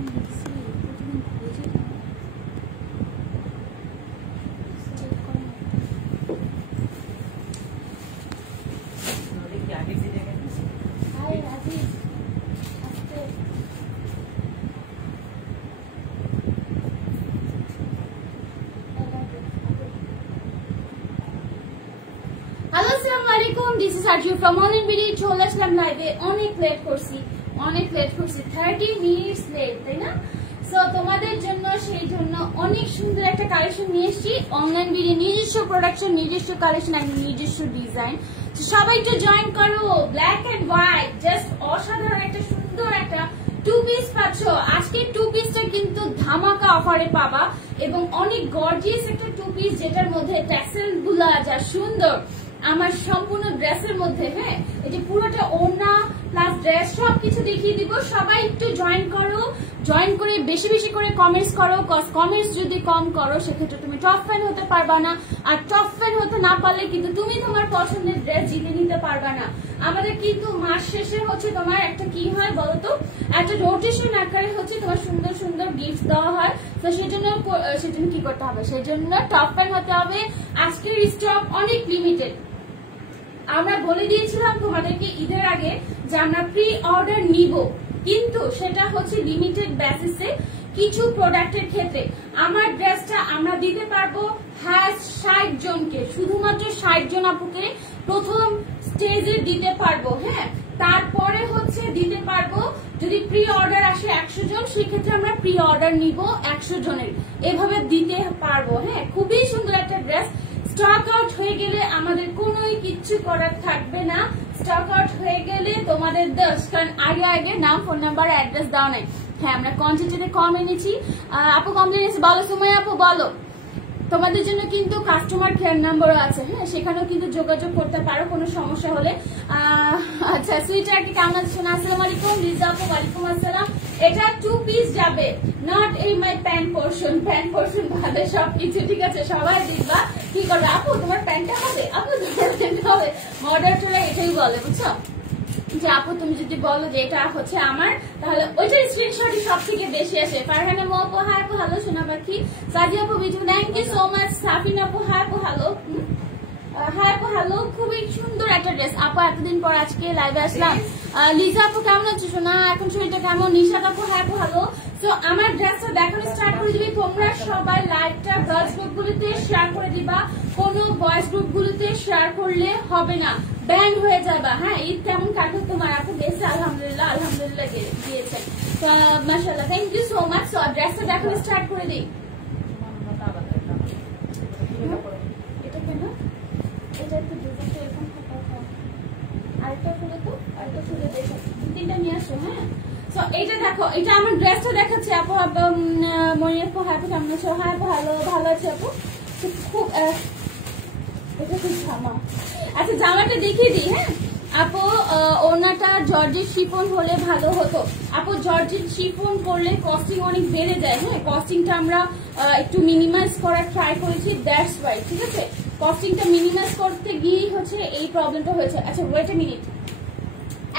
This is Arju from Online Video. চলে আসলাম লাইভে, অনেক লেট করছি 30 মিনিটস লেট, তাই না? সো তোমাদের জন্য সেই জন্য অনেক সুন্দর একটা কালেকশন নিয়ে এসেছি। অনলাইন ভিডিও নিজস্ব প্রোডাকশন, নিজস্ব কালেকশন আর নিজস্ব ডিজাইন। সবাই একটু জয়েন করো। ব্ল্যাক এন্ড হোয়াইট, জাস্ট অসাধারণ একটা সুন্দর একটা টু পিস পাচ্ছ। আজকে টু পিসটা কিন্তু ধামাকা অফারে পাবা এবং অনেক গর্জিয়াস একটা টু পিস, যেটার মধ্যে ট্যাসেল গুলা যা সুন্দর আমার সম্পূর্ণ ড্রেসের মধ্যে। হ্যাঁ, এই যে পুরোটা ওড়না প্লাস ড্রেস সবকিছু দেখিয়ে দিব। সবাই একটু জয়েন করো, জয়েন করে বেশি বেশি করে কমেন্টস করো। কমেন্টস যদি কম করো সেক্ষেত্রে তুমি টপ ফ্যান হতে পারবা না, আর টপ ফ্যান হতে না পারলে কিন্তু তুমি তোমার পছন্দের ড্রেস জিতে নিতে পারবা না। আমাদের কিন্তু মাস শেষে হচ্ছে তোমার একটা কি হয় বলতো, একটা রোটেশন আকারে হচ্ছে তোমার সুন্দর সুন্দর গিফট দেওয়া হয়। তো সেজন্য কি করতে হবে, সেই জন্য টপ ফ্যান হতে হবে। আজকের স্টক অনেক লিমিটেড। আমরা বলে দিয়েছিলাম তোমাদেরকে ঈদের আগে যে আমরা প্রি অর্ডার নিব, কিন্তু সেটা হচ্ছে লিমিটেড বেসিসে কিছু প্রোডাক্টের ক্ষেত্রে। আমার ড্রেসটা আমরা দিতে পারবো 60 জনকে, শুধুমাত্র 60 জন আপুকে প্রথম স্টেজে দিতে পারবো। হ্যাঁ, তারপরে হচ্ছে দিতে পারবো যদি প্রি অর্ডার আসে 100 জন, সেক্ষেত্রে আমরা প্রি অর্ডার নিব 100 জনের, এভাবে দিতে পারবো। হ্যাঁ, খুবই সুন্দর একটা ড্রেস। স্টক আউট হয়ে গেলে আমাদের কোনো কিচ্ছু করার থাকবে না। স্টক আউট হয়ে গেলে তোমাদের দোষ, কারণ আগে নাম, ফোন নাম্বার, অ্যাড্রেস দেওয়া নাই। হ্যাঁ, আমরা কোয়ান্টিটিতে কম এনেছি। আপু কমপ্লেন এসে বলো, সময় আপু বলো। তোমাদের জন্য কিন্তু কাস্টমার কেয়ার নাম্বারও আছে। হ্যাঁ, সেখানেও কিন্তু যোগাযোগ করতে পারো কোনো সমস্যা হলে। আচ্ছা, সুইটার কি কেমন আছেন? আসসালামু আলাইকুম। লিজা আপু ওয়ালাইকুম আসসালাম। এটা টু পিস যাবে, নট এই মাই প্যান্ট পোর্শন ভাবে সবকিছু ঠিক আছে। সবাই দিবা কি করবে, আপু তোমার প্যান্টটা হবে, আপু তোমার প্যান্টটা হবে। মডারেটররা এটাই বলে, বুঝছো, যে আপু তুমি যদি বলো যে এটা হচ্ছে আমার, তাহলে ওইটার স্ক্রিনশটই সব থেকে বেশি আসে। ফারহানা মো আপু হাই আপু হ্যালো, সোনা পাখি। সাজি আপু বিজু thank you so much. Safin আপু হাই আপু হ্যালো, হাই আপু হ্যালো। খুবই সুন্দর একটা ড্রেস আপু, এতদিন পর আজকে লাইভে আসলাম। লিজা আপু কেমন আছো সোনা, এখন শরীরটা কেমন? নিশাদ আপু হাই আপু হ্যালো। তো আমার ড্রেসটা দেখানো স্টার্ট করে দিবি। তোমরা সবাই লাইভটা গার্লস গ্রুপ গুলিতে শেয়ার করে দিবা, কোনো বয়েজ গ্রুপ গুলিতে শেয়ার করলে হবে না, ব্যান হয়ে যাবা। হ্যাঁ, ঈদ কেমন কাটলো তোমার? আপু গেছে আলহামদুলিল্লাহ, আলহামদুলিল্লাহ গিয়েছেন। তো মাশাআল্লাহ, thank you so much. So ড্রেসটা দেখানো স্টার্ট করে দিই। এটা কেন, এটা একটু ডিজাইনটা এরকম থাকা, আরেকটা খুলে তো, আরেকটা খুলে দেখো, 2-3টা নিয়ে আসো। হ্যাঁ, তো এইটা দেখো, এটা আমার ড্রেসটা দেখাচ্ছে আপু। মনির আপু হাই আপু কেমন আছো? হাই আপু হ্যালো, ভালো আছে আপু। খুব এটা খুব জামা। আচ্ছা, জামাটা দেখিয়ে দিই। হ্যাঁ আপু, ওনাটা জর্জেট শিফন হলে ভালো হতো। আপু জর্জেট শিফন করলে কস্টিং অনেক বেড়ে যায়। হ্যাঁ, কস্টিংটা আমরা একটু মিনিমাইজ করার ট্রাই করেছি, দ্যাটস ওয়াই। ঠিক আছে, কস্টিংটা মিনিমাইজ করতে গিয়েই হচ্ছে এই প্রবলেমটা হয়েছে। আচ্ছা, ওয়েট এ মিনিট,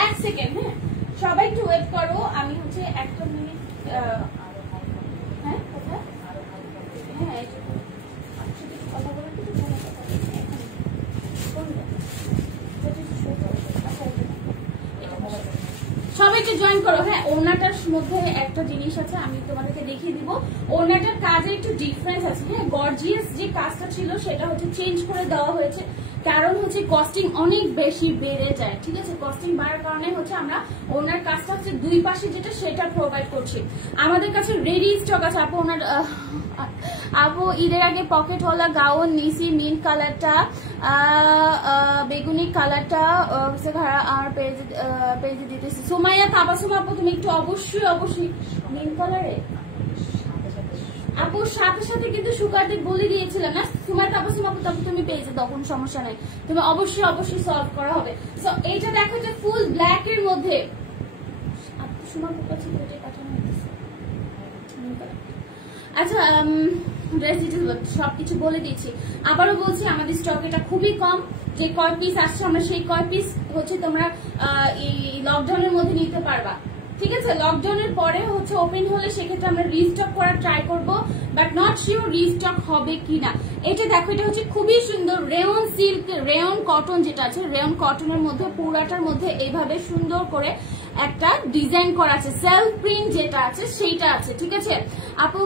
1 সেকেন্ড। হ্যাঁ, সবাই একটু ওয়েট করো, আমি হচ্ছে 1 মিনিট। হ্যাঁ, কোথায়? হ্যাঁ, কথা বলে সবাইকে জয়েন করো। হ্যাঁ, ওড়নাটার মধ্যে একটা জিনিস আছে, আমি তোমাদেরকে দেখিয়ে দিব। ওড়নাটার কাজে একটু ডিফারেন্স আছে। হ্যাঁ, গর্জিয়াস যে কাজটা ছিল সেটা হচ্ছে চেঞ্জ করে দেওয়া হয়েছে, কারণ হচ্ছে কস্টিং অনেক বেশি বেড়ে যায়। ঠিক আছে, কস্টিং বাড়ার কারণে হচ্ছে আমরা ওনার কাজটা হচ্ছে দুই পাশে যেটা সেটা প্রোভাইড করছি। আমাদের কাছে রেডি স্টক আছে আপু। ওনার আপু ঈদের আগে পকেটওয়ালা গাউন নিসি, মিন্ট কালারটা, বেগুনি কালারটা আর পেজে দিতেছি। সুমাইয়া তাবাসুম আপু, তুমি একটু অবশ্যই মিন্ট কালারে আপুর সাথে সাথে কিন্তু শুকাতে বলে দিয়েছিলাম না তোমার তাবাসুম আপু, তখন তুমি পেয়েছে, তখন সমস্যা নাই, তুমি অবশ্যই সলভ করা হবে। সো এইটা দেখো যে ফুল ব্ল্যাক এর মধ্যে আপু সুমার কাছে ওইটা পাঠানো হয়েছে। আচ্ছা, ড্রেস ডিটেইলস সবকিছু বলে দিচ্ছি। আবারও বলছি, আমাদের স্টক এটা খুবই কম। যে কয় পিস আসছে আমরা সেই কয় পিস হচ্ছে তোমরা এই লকডাউনের মধ্যে নিতে পারবা। ঠিক আছে। লকডাউনের পরে হচ্ছে ওপেন হলে সেক্ষেত্রে আমরা রিস্টক করার ট্রাই করব, বাট নট শিওর রিস্টক হবে কিনা। এটা দেখো, এটা হচ্ছে খুবই সুন্দর রেয়ন সিল্ক, রেয়ন কটন যেটা আছে, রেয়ন কটনের মধ্যে পুরাটার মধ্যে এইভাবে সুন্দর করে একটা ডিজাইন করা আছে, সেলফ প্রিন্ট যেটা আছে সেইটা আছে, ঠিক আছে আপু।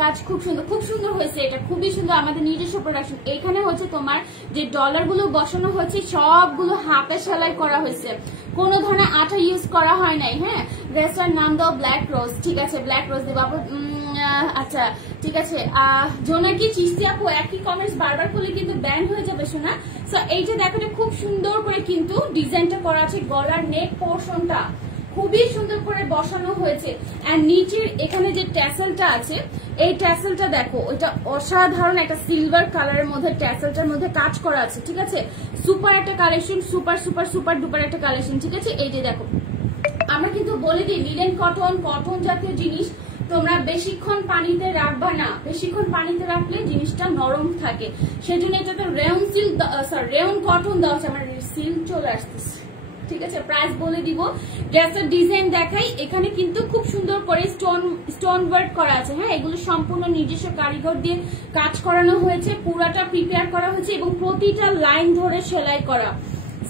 কাজ খুব সুন্দর হয়েছে, এটা খুবই সুন্দর, আমাদের নিজস্ব প্রোডাকশন। এখানে হচ্ছে তোমার যে ডলার গুলো বসানো হয়েছে সবগুলো হাতে সেলাই করা হয়েছে, কোনো ধরনের আঠা ইউজ করা হয় নাই। হ্যাঁ, ড্রেসটার নাম দাও ব্ল্যাক রোজ, ঠিক আছে ব্ল্যাক রোজ দেবো আপু। আচ্ছা ঠিক আছে, জোনাকি চিস্তি আপু একই কমেন্টস বারবার করলে কিন্তু ব্যান হয়ে যাবে শোনা। সো এইটা দেখো, খুব সুন্দর করে কিন্তু ডিজাইনটা করা আছে, গলার নেক পোর্শনটা খুবই সুন্দর করে বসানো হয়েছে। আর নিচের এখানে যে ট্যাসেলটা আছে, এই ট্যাসেলটা দেখো, ওইটা অসাধারণ একটা সিলভার কালারের মধ্যে ট্যাসেলটার মধ্যে কাজ করা আছে, ঠিক আছে। সুপার একটা collection, super super super duper একটা কালেকশন, ঠিক আছে। এই যে দেখো, আমরা কিন্তু বলে দিই লিনেন কটন, কটন জাতীয় জিনিস তোমরা বেশিক্ষণ পানিতে রাখবা না, বেশিক্ষণ পানিতে রাখলে জিনিসটা নরম থাকে, সেজন্য এটাতে rayon silk, sorry rayon cotton দেওয়া আছে। আমার সিল্ক চলে আসতেছে, ঠিক আছে। প্রাইস বলে দিব, ড্রেসের ডিজাইন দেখাই। এখানে কিন্তু খুব সুন্দর করে স্টোন ওয়ার্ক করা আছে। হ্যাঁ, এগুলো সম্পূর্ণ নিজস্ব কারিগর দিয়ে কাজ করানো হয়েছে, পুরাটা প্রিপেয়ার করা হয়েছে এবং প্রতিটা লাইন ধরে সেলাই করা,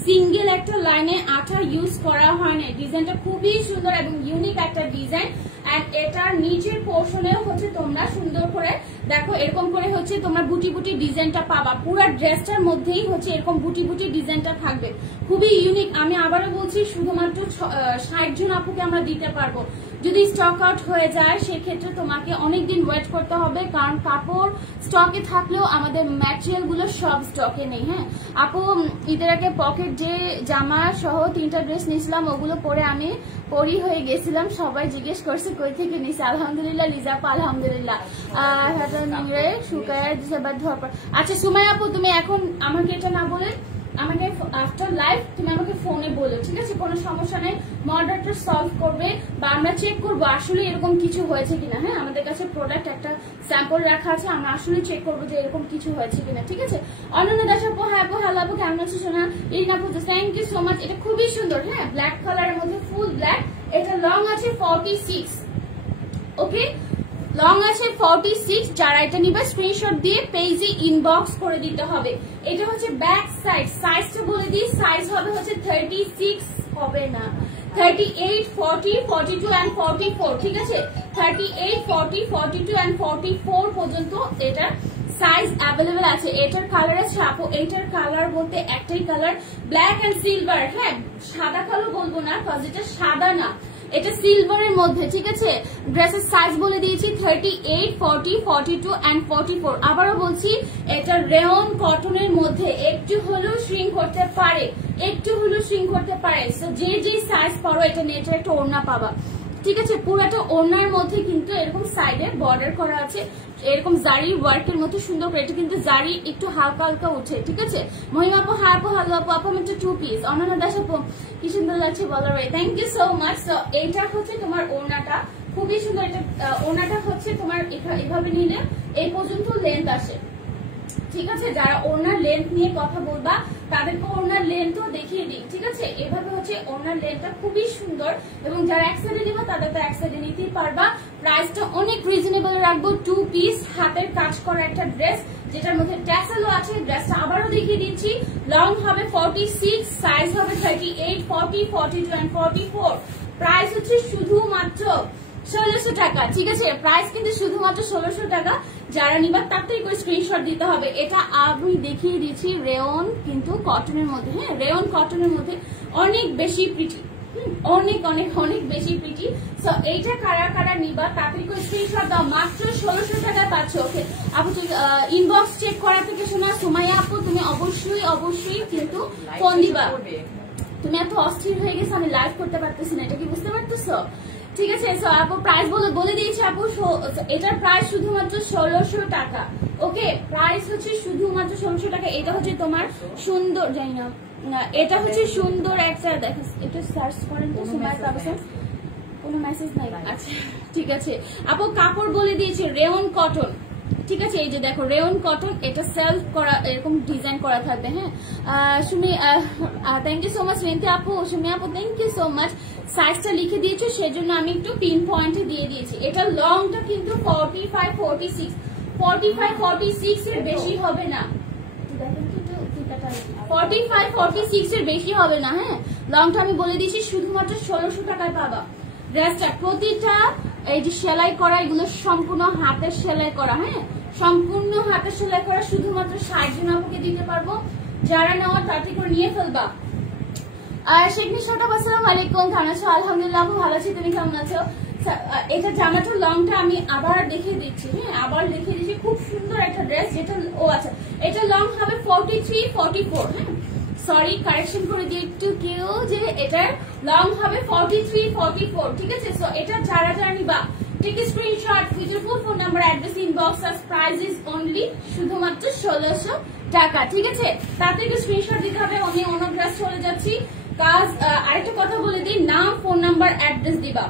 সিঙ্গেল একটা লাইনে আঠা ইউজ করা হয় না। ডিজাইনটা খুবই সুন্দর এবং ইউনিক একটা ডিজাইন। এন্ড এটার নিচের পোর্শনেও হচ্ছে তোমরা সুন্দর করে দেখো, এরকম করে হচ্ছে তোমরা বুটি বুটি ডিজাইনটা পাবা, পুরো ড্রেসটার মধ্যেই হচ্ছে এরকম বুটি বুটি ডিজাইনটা থাকবে, খুবই ইউনিক। আমি আবারও বলছি, শুধুমাত্র 60 জন আপুকে আমরা দিতে পারবো। যদি স্টক আউট হয়ে যায় সেক্ষেত্রে তোমাকে অনেকদিন ওয়েট করতে হবে, কারণ কাপড় স্টকে থাকলেও আমাদের ম্যাটেরিয়াল গুলো সব স্টকে নেই। হ্যাঁ আপু, ঈদের আগে পকেট যে জামা সহ 3টা ড্রেস নিয়েছিলাম, ওগুলো পরে আমি পরি হয়ে গেছিলাম, সবাই জিজ্ঞেস করছে কই থেকে নিছে। আলহামদুলিল্লাহ লিজাপা, আলহামদুলিল্লাহ। আচ্ছা সুমাইয়া আপু, তুমি এখন আমাকে এটা না বলে আমাকে আফটার লাইভ তুমি আমাকে ফোনে বলো, ঠিক আছে, কোনো সমস্যা নেই। মডারেটর সলভ করবে বা আমরা চেক করবো আসলে এরকম কিছু হয়েছে কিনা। হ্যাঁ, আমাদের কাছে প্রোডাক্ট একটা স্যাম্পল রাখা আছে, আমরা আসলে চেক করবো যে এরকম কিছু হয়েছে কিনা, ঠিক আছে। অনন্য দাস আপু, হ্যাঁ আপু, হ্যালো আপু, কেমন আছো সোনা? এই না আপু, থ্যাংক ইউ সো মাচ। এটা খুবই সুন্দর, হ্যাঁ ব্ল্যাক কালারের মধ্যে ফুল ব্ল্যাক। এটা লং আছে 46, ওকে লং আছে 46। যারা এটা নিবে স্ক্রিনশট দিয়ে পেজে ইনবক্স করে দিতে হবে। এটা হচ্ছে ব্যাক সাইড, সাইজটা বলে দিই, সাইজ হবে হচ্ছে 36, হবে না 38, 40, 42 and 44, ঠিক আছে। 38, 40, 42 and 44 পর্যন্ত এটা সাইজ অ্যাভেলেবেল আছে। এটার কালার আছে আপু, এটার কালার বলতে একটাই কালার, ব্ল্যাক এন্ড সিলভার। হ্যাঁ, সাদা কালো বলবো না, কারণ এটা সাদা না, এটা সিলভারের মধ্যে, ঠিক আছে। ড্রেসের সাইজ বলে দিয়েছি 38, 40, 42 and 44। আবারও বলছি, এটা রেয়ন কটনের মধ্যে একটু হলেও শ্রিঙ্ক করতে পারে, একটু হলেও শ্রিঙ্ক করতে পারে। সো যে যে সাইজ পারো এটা নিয়ে এটা একটা ওড়না পাবা, ঠিক আছে। পুরাটা ওড়নার মধ্যে কিন্তু এরকম সাইডে বর্ডার করা আছে, এরকম জারি ওয়ার্কের মধ্যে সুন্দর করে। এটা কিন্তু জারি একটু হালকা হালকা উঠে, ঠিক আছে। মহিমা আপু, হ্যাঁ আপু, হ্যালো আপু, আপু আমার 2 পিস। অনন্য দাস আপু, কি সুন্দর লাগছে বলার ভাই, থ্যাংক ইউ সো মাচ। তো এইটা হচ্ছে তোমার ওড়নাটা, খুবই সুন্দর। এটা ওড়নাটা হচ্ছে তোমার এভাবে নিলে এই পর্যন্ত লেন্থ আসে, ঠিক আছে। যারা ওড়নার লেন্থ নিয়ে কথা বলবা তাদেরকে ওড়নার লেন্থও দেখিয়ে দিই, ঠিক আছে। এভাবে হচ্ছে ওড়নার লেন্থটা খুবই সুন্দর, এবং যারা এক সাইডে নিবা তাদের তো এক সাইডে নিতেই পারবা। প্রাইসটা অনেক রিজনেবল রাখবো। 2 পিস হাতের কাজ করা একটা ড্রেস, যেটার মধ্যে ট্যাসেলও আছে। ড্রেসটা আবারও দেখিয়ে দিচ্ছি, লং হবে 46, সাইজ হবে 38, 40, 42 and 44। প্রাইস হচ্ছে শুধুমাত্র 1600 টাকা, ঠিক আছে। প্রাইস কিন্তু শুধুমাত্র 1600 টাকা। যারা নিবা তাড়াতাড়ি করে স্ক্রিনশট দিতে হবে। এটা আমি দেখিয়ে দিচ্ছি রেয়ন কিন্তু কটনের মধ্যে, হ্যাঁ রেয়ন কটনের মধ্যে অনেক বেশি প্রিটি, অনেক অনেক অনেক বেশি প্রিটি। সো এইটা কারা কারা নিবা তাড়াতাড়ি করে স্ক্রিনশট দাও, মাত্র 1600 টাকা পাচ্ছ। ওকে আপু, ইনবক্স চেক করা থেকে শোনা। সুমাইয়া আপু, তুমি অবশ্যই অবশ্যই কিন্তু ফোন দিবা। তুমি এত অস্থির হয়ে গেছো, আমি লাইভ করতে পারতেছি না, এটা কি বুঝতে পারতেছো? ঠিক আছে। আপু প্রাইস বলে দিয়েছি আপু, এটার প্রাইস শুধুমাত্র 1600 টাকা। ওকে, প্রাইস হচ্ছে শুধুমাত্র 1600 টাকা। এটা হচ্ছে তোমার সুন্দর, জানি না, এটা হচ্ছে সুন্দর একটা, দেখো একটু সার্চ করেন তো সুমাইয়া তাবসুম, কোনো মেসেজ নাই। আচ্ছা ঠিক আছে আপু, কাপড় বলে দিয়েছি রেয়ন কটন, ঠিক আছে। এই যে দেখো রেয়ন কটন, এটা সেলফ করা, এরকম ডিজাইন করা থাকবে। হ্যাঁ Sumi, thank you so much Rinti আপু, সুমি আপু থ্যাংক ইউ সো মাচ। সাইজটা লিখে দিয়েছো সেজন্য আমি একটু পিন পয়েন্টে দিয়ে দিয়েছি। এটা লংটা কিন্তু 45-46 এর বেশি হবে না, 45-46 এর বেশি হবে না। হ্যাঁ, লংটা আমি বলে দিয়েছি, শুধুমাত্র 1600 টাকায় পাবা ড্রেসটা। প্রতিটা এই যে সেলাই করা, এগুলো সম্পূর্ণ হাতের সেলাই করা। হ্যাঁ, সম্পূর্ণ হাতের সেলাই করা, শুধুমাত্র 60 জন আপুকে দিতে পারবো। যারা নেওয়ার তাড়াতাড়ি করে নিয়ে ফেলবা। আর শেখনি ছোটা, আসসালামু আলাইকুম, কেমন আছো? আলহামদুলিল্লাহ আপু ভালো আছি, তুমি কেমন আছো? এটা জামাটার লংটা আমি আবার দেখিয়ে দিচ্ছি। হ্যাঁ, আবার দেখিয়ে দিচ্ছি, খুব সুন্দর একটা ড্রেস। যেটা আচ্ছা, এটা লং হবে 43-44। হ্যাঁ, সরি, কারেকশন করে দিয়ে একটু কেউ, যে এটার লং হবে 43-44। ঠিক আছে, সো এটা যারা যারা নিবা take screenshot, future full phone number, address, inbox, price is only শুধুমাত্র 1600 টাকা। ঠিক আছে, তাতে একটু স্ক্রিনশট দিতে হবে। আমি অন্য ড্রেস চলে যাচ্ছি। কাজ আরেকটা কথা বলে দিই, নাম, ফোন নাম্বার, অ্যাড্রেস দিবা।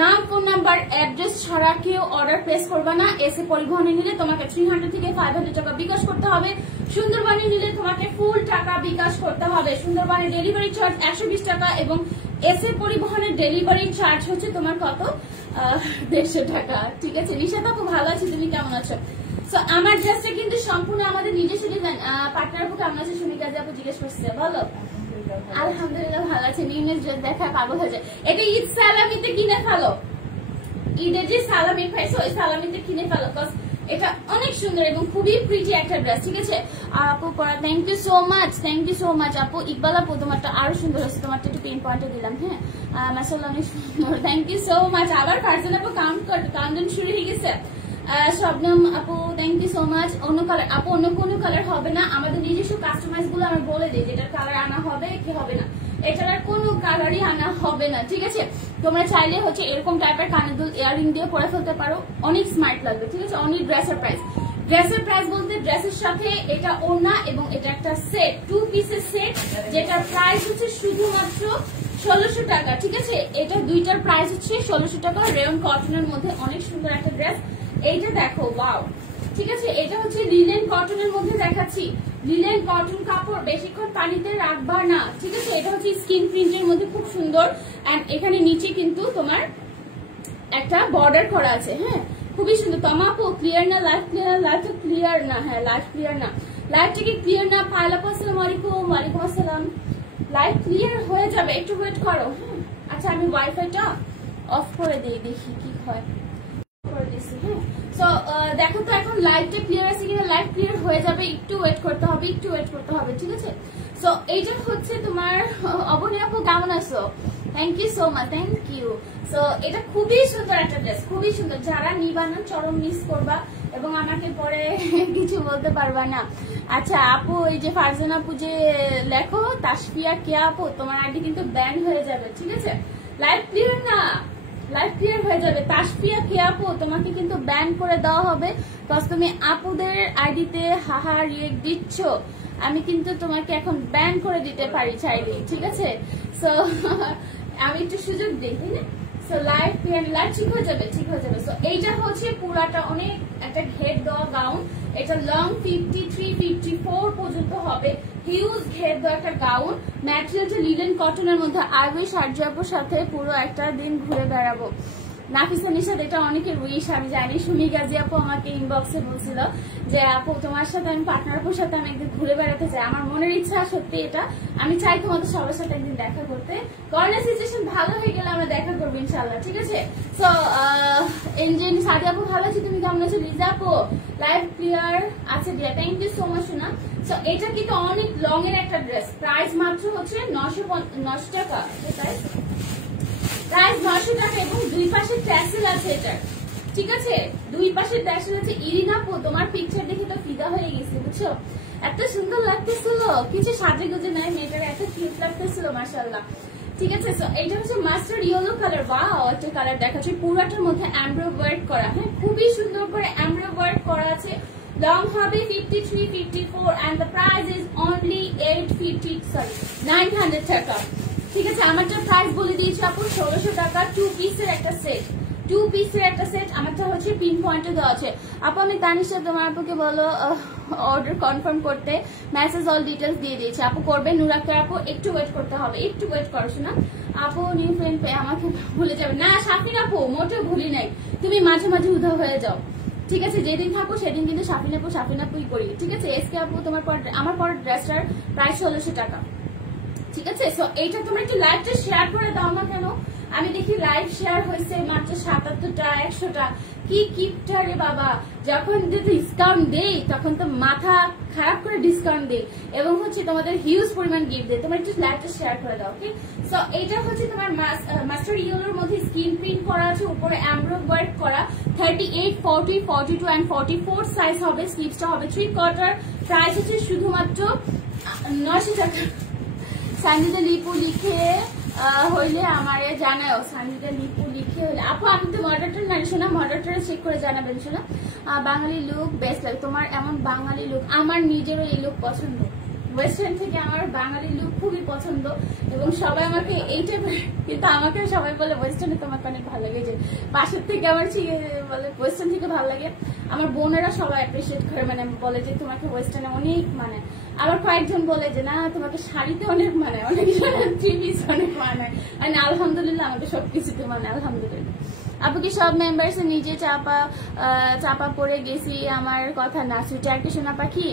নাম, ফোন নাম্বার, অ্যাড্রেস ছাড়া কেউ অর্ডার প্লেস করবে না। এসে পরিবহনে নিলে তোমাকে 300 থেকে 500 টাকা বিকাশ করতে হবে। সুন্দরবনে নিলে তোমাকে ফুল টাকা বিকাশ করতে হবে। সুন্দরবনে ডেলিভারি চার্জ 120 টাকা এবং এসে পরিবহনের ডেলিভারি চার্জ হচ্ছে তোমার কত, 150 টাকা। ঠিক আছে, নিশাত আপু ভালো আছি, তুমি কেমন আছো? সো আমার ড্রেসটা কিন্তু সম্পূর্ণ আমাদের নিজস্ব ডিজাইন। পার্টনার আপু কেমন আছে? সুমিকা আপু জিজ্ঞেস করছে, বলো। আলহামদুলিল্লাহ ভালো আছে। নিউনেস ড্রেস দেখা পাগল হয়ে যায়। এটা ঈদ সালামিতে কিনে ফেলো, ঈদের যে সালামি পাইছো ওই সালামিতে কিনে ফেলো, এটা অনেক সুন্দর এবং খুবই প্রিটি একটা ড্রেস। ঠিক আছে আপু, thank you so much, thank you so much আপু। ইকবাল আপু তোমারটা আরো সুন্দর হয়েছে, তোমারটা একটু পেন পয়েন্টে দিলাম। হ্যাঁ, মাশাআল্লাহ অনেক সুন্দর, থ্যাংক ইউ সো মাচ। আবার ফারজান আপু কাউন্টডাউন শুরু হয়ে গেছে। শবনম আপু থ্যাংক ইউ সো মাচ। অন্য কালার আপু, অন্য কোনো কালার হবে না, আমাদের নিজস্ব কাস্টমাইজ গুলো আমরা বলে দিই যেটার কালার আনা হবে কি হবে না, এটার আর কোনো কালারই আনা হবে না। ঠিক আছে, তোমরা চাইলে হচ্ছে এরকম টাইপের কানের দুল ইয়ারিং দিয়ে পরে ফেলতে পারো, অনেক স্মার্ট লাগবে। ঠিক আছে, অনেক ড্রেসের প্রাইস, ড্রেসের প্রাইস বলতে ড্রেসের সাথে এটা ওড়না এবং এটা একটা সেট, 2 পিসের সেট, যেটার প্রাইস হচ্ছে শুধুমাত্র 1600 টাকা। ঠিক আছে, এটা দুইটার প্রাইস হচ্ছে 1600 টাকা। রেয়ন কটনের মধ্যে অনেক সুন্দর একটা ড্রেস। এইটা দেখো, ওয়াও। ঠিক আছে, এটা হচ্ছে লিনেন কটনের মধ্যে দেখাচ্ছি। লিনেন কটন কাপড় বেশিক্ষণ পানিতে রাখবা না। ঠিক আছে, এটা হচ্ছে স্কিন প্রিন্টের মধ্যে খুব সুন্দর। এন্ড এখানে নিচে কিন্তু তোমার একটা বর্ডার করা আছে। হ্যাঁ, খুবই সুন্দর। তমাপু ক্লিয়ার না? Live clear? লাইভ তো ক্লিয়ার না। হ্যাঁ, লাইভ ক্লিয়ার না, লাইভটা কি ক্লিয়ার না? ফাইলাপু আসসালামু আলাইকুম। ওয়ালাইকুম আসসালাম। লাইভ ক্লিয়ার হয়ে যাবে, একটু ওয়েট করো। হ্যাঁ, আচ্ছা আমি ওয়াইফাইটা অফ করে দিই, দেখি কি হয়। দেখো তো এখন লাইভটা ক্লিয়ার আছে কিনা। লাইভ ক্লিয়ার হয়ে যাবে, একটু ওয়েট করতে হবে, একটু ওয়েট করতে হবে। ঠিক আছে, সো এইটা হচ্ছে তোমার অবনী আপু কেমন আছো? Thank you so much, thank you. So এটা খুবই সুন্দর একটা ড্রেস, খুবই সুন্দর। যারা নিবা না চরম মিস করবা এবং আমাকে পরে কিছু বলতে পারবা না। আচ্ছা আপু, এই যে ফারজান আপু যে লেখো তাসফিয়া কে আপু, তোমার আইডি কিন্তু ব্যান হয়ে যাবে। ঠিক আছে, লাইভ ক্লিয়ার না, লাইভ ক্লিয়ার হয়ে যাবে। তাসফিয়া কে আপু, তোমাকে কিন্তু ব্যান করে দেওয়া হবে, বিকজ তুমি আপুদের আইডিতে হাহা রিয়েক্ট দিচ্ছ। আমি কিন্তু তোমাকে এখন ব্যান করে দিতে পারি চাইলে। ঠিক আছে, সো আমি একটু সুযোগ দিই, তাই না? সো লাইভ ক্লিয়ার, লাইভ ঠিক হয়ে যাবে, ঠিক হয়ে যাবে। সো এইটা হচ্ছে পুরাটা অনেক একটা ঘের দেওয়া গাউন। এটা লং 53-54 পর্যন্ত হবে, হিউজ ঘের দেওয়া একটা গাউন। ম্যাটেরিয়ালটা লিনেন কটনের মধ্যে। আগে সার্জাপুর সাথে পুরো একটা দিন ঘুরে বেড়াবো। নাফিসা নিশাদ, এটা অনেকের উইশ আমি জানি। সুমি গাজী আপু আমাকে ইনবক্সে বলছিল যে আপু তোমার সাথে আমি, পার্টনার আপুর সাথে আমি একদিন ঘুরে বেড়াতে চাই। আমার মনের ইচ্ছা সত্যি এটা, আমি চাই তোমাদের সবার সাথে একদিন দেখা করতে। করোনা সিচুয়েশন ভালো হয়ে গেলে আমরা দেখা করবো ইনশাল্লাহ। ঠিক আছে, সো ইঞ্জিন সাদি আপু ভালো আছি, তুমি কেমন আছো? লিজা আপু লাইভ ক্লিয়ার আছে দিয়া, থ্যাংক ইউ সো মাচ না। সো এটা কিন্তু অনেক লং এর একটা ড্রেস, প্রাইস মাত্র হচ্ছে 900 টাকা। প্রাইস 900 টাকা এবং দুই পাশে ট্যাসেল আছে এটার। ঠিক আছে, দুই পাশে ট্যাসেল আছে। ইরিনা আপু তোমার পিকচার দেখে তো ফিদা হয়ে গেছে, বুঝছো? এত সুন্দর লাগতেছিল, কিছু সাজে গুজে নাই, মেয়েটার এত কিউট লাগতেছিল, মাশাআল্লাহ। ঠিক আছে, সো এইটা হচ্ছে মাস্টার্ড ইয়েলো কালার। ওয়াও, একটা কালার দেখাচ্ছি, পুরাটার মধ্যে এমব্রয়ডারি ওয়ার্ক করা। হ্যাঁ, খুবই সুন্দর করে এমব্রয়ডারি ওয়ার্ক করা আছে। লং হবে 53-54 and the price is only 900 টাকা। ঠিক আছে, আমারটা প্রাইস বলে দিয়েছি আপু 1600 টাকা। 2 পিসের একটা সেট, 2 পিসের একটা সেট। আমারটা হচ্ছে পিন পয়েন্টে দেওয়া আছে। আপু আমি তানিশা, তোমার আপুকে বলো অর্ডার কনফার্ম করতে, মেসেজ অল ডিটেলস দিয়ে দিয়েছি। আপু করবে। নুরাক্তার আপু একটু ওয়েট করতে হবে, একটু ওয়েট করছো না। আপু নিউ ফ্রেন্ড পেয়ে আমাকে ভুলে যাবে না। সাফিন আপু মোটেও ভুলি নাই, তুমি মাঝে মাঝে উধাও হয়ে যাও, ঠিক আছে? যেদিন থাকো সেদিন কিন্তু সাফিন আপুই করি, ঠিক আছে? এসকে আপু তোমার আমার পর ড্রেসটার প্রায় 1600 টাকা, ঠিক আছে? সো এইটা তোমরা একটু লাইভটা শেয়ার করে দাও না কেন? আমি দেখি লাইভ শেয়ার হয়েছে মাত্র 77টা 100টা। কি কিপটা রে বাবা, যখন ডিসকাউন্ট দেই তখন তো মাথা খারাপ করে ডিসকাউন্ট দেই এবং হচ্ছে তোমাদের হিউজ পরিমাণ গিফট দেয়। তোমরা একটু লাইভটা শেয়ার করে দাও, ওকে? সো এইটা হচ্ছে তোমার মাস্টার ইয়েলোর মধ্যে স্ক্রিন প্রিন্ট করা আছে, উপরে এমব্রয়ডারি ওয়ার্ক করা। 38, 40, 42 এন্ড 44 সাইজ হবে। স্লিভসটা হবে 3/4। প্রাইস হচ্ছে শুধুমাত্র 900 টাকা। সানজিদা লিপু লিখে হইলে আমারে জানাও। সানজিদা লিপু লিখে হইলে আপু আমি তো মডারেটর নাই শোনা, মডারেটর চেক করে জানাবেন শোনা। বাঙালি লুক বেস্ট লাগে তোমার, এমন বাঙালি লুক আমার নিজেরও এই লুক পছন্দ। ওয়েস্টার্ন থেকে আমার বাঙালি লুক খুবই পছন্দ এবং সবাই আমাকে এইটা কিন্তু আমাকে সবাই বলে ওয়েস্টার্নে তোমাকে অনেক ভালো লাগে, যে পাশের থেকে আমার বলে ওয়েস্টার্ন থেকে ভালো লাগে। আমার বোনেরা সবাই অ্যাপ্রিসিয়েট করে, মানে বলে যে তোমাকে ওয়েস্টার্নে অনেক মানে। আবার কয়েকজন বলে যে না তোমাকে শাড়িতে অনেক মানে, অনেক থ্রি পিস অনেক মানে। আর আলহামদুলিল্লাহ আমাকে সবকিছুতে মানে আলহামদুলিল্লাহ। আপু কি সব মেম্বার্স নিজে চাপা পড়ে গেছি আমার কথা না? সুইটা একটা সোনা পাখি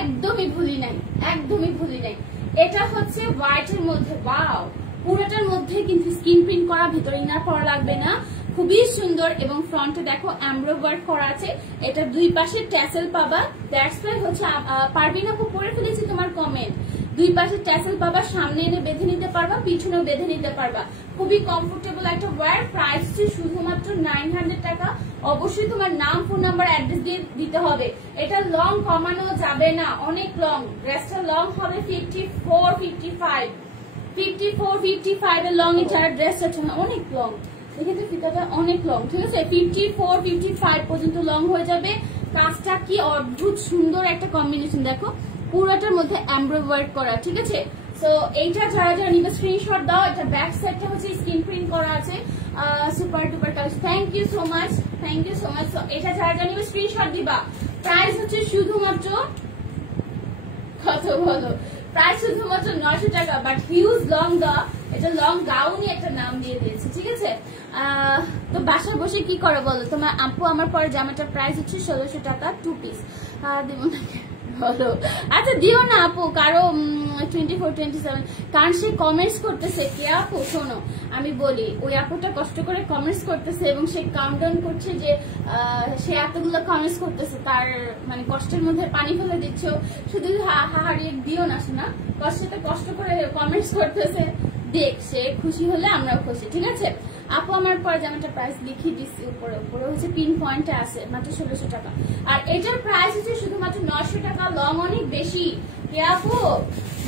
একদমই ভুলি নাই, একদমই ভুলি নাই। এটা হচ্ছে হোয়াইটের মধ্যে, ওয়াও, পুরোটার মধ্যে কিন্তু স্ক্রিন প্রিন্ট করা, ভিতরে ইনার করা লাগবে না, খুবই সুন্দর। এবং ফ্রন্টে দেখো এমব্রয়ডারি ওয়ার্ক করা আছে। এটা দুই পাশে ট্যাসেল পাবা, দ্যাটস ওয়াই হচ্ছে পারবিন আপু পরে ফেলেছি তোমার কমেন্ট। দুই পাশে ট্যাসেল পাবা, সামনে এনে বেঁধে নিতে পারবা, পিছনেও বেঁধে নিতে পারবা। খুবই কমফোর্টেবল একটা ওয়্যার। প্রাইস হচ্ছে শুধুমাত্র 900 টাকা। অবশ্যই তোমার নাম, ফোন নাম্বার, অ্যাড্রেস দিয়ে দিতে হবে। এটা লং কমানো যাবে না, অনেক লং। ড্রেসটা লং হবে 54, 55, 54, 55 এর লং। যারা ড্রেস আছে না অনেক লং, দেখে তো ফিতাটা অনেক লং, ঠিক আছে? 54, 55 পর্যন্ত লং হয়ে যাবে। কাজটা কি অদ্ভুত সুন্দর একটা কম্বিনেশন, দেখো পুরোটার মধ্যে এমব্রয়ডারি ওয়ার্ক করা, ঠিক আছে? সো এইটা যারা যারা নিবে স্ক্রিনশট দাও। এটা ব্যাক সাইডটা হচ্ছে স্ক্রিন প্রিন্ট করা আছে। Super duper collection, thank you so much, thank you so much. So এটা যারা যারা নিবে স্ক্রিনশট দিবা। প্রাইস হচ্ছে শুধুমাত্র কত বলো? প্রাইস শুধুমাত্র 900 টাকা। বাট হিউজ লং দেওয়া, এটা লং গাউনই একটা নাম দিয়ে দিয়েছে, ঠিক আছে? তো বাসায় বসে কি করে বলো? তোমার আপু আমার পরে জামাটার প্রাইস হচ্ছে 1600 টাকা 2 পিস। দিব না বলো? আচ্ছা দিও না আপু, কারো 24, 27, কারণ সে কমেন্টস করতেছে। কে আপু? শোনো আমি বলি, ওই আপুটা কষ্ট করে কমেন্টস করতেছে এবং সে কাউন্টডাউন করছে যে সে এতগুলো কমেন্টস করতেছে, তার মানে কষ্টের মধ্যে পানি ফেলে দিচ্ছ। শুধু হাহারিয়ে দিও না শোনা, কষ্ট করে কমেন্টস করতেছে। দেখ সে খুশি হলে আমরাও খুশি, ঠিক আছে? আপু আমার পরে জামাটার প্রাইস লিখিয়ে দিচ্ছি, উপরে উপরে হচ্ছে পিন পয়েন্টে আছে, মাত্র 1600 টাকা। আর এটার প্রাইস হচ্ছে শুধুমাত্র 900 টাকা। লং অনেক বেশি, কে আপু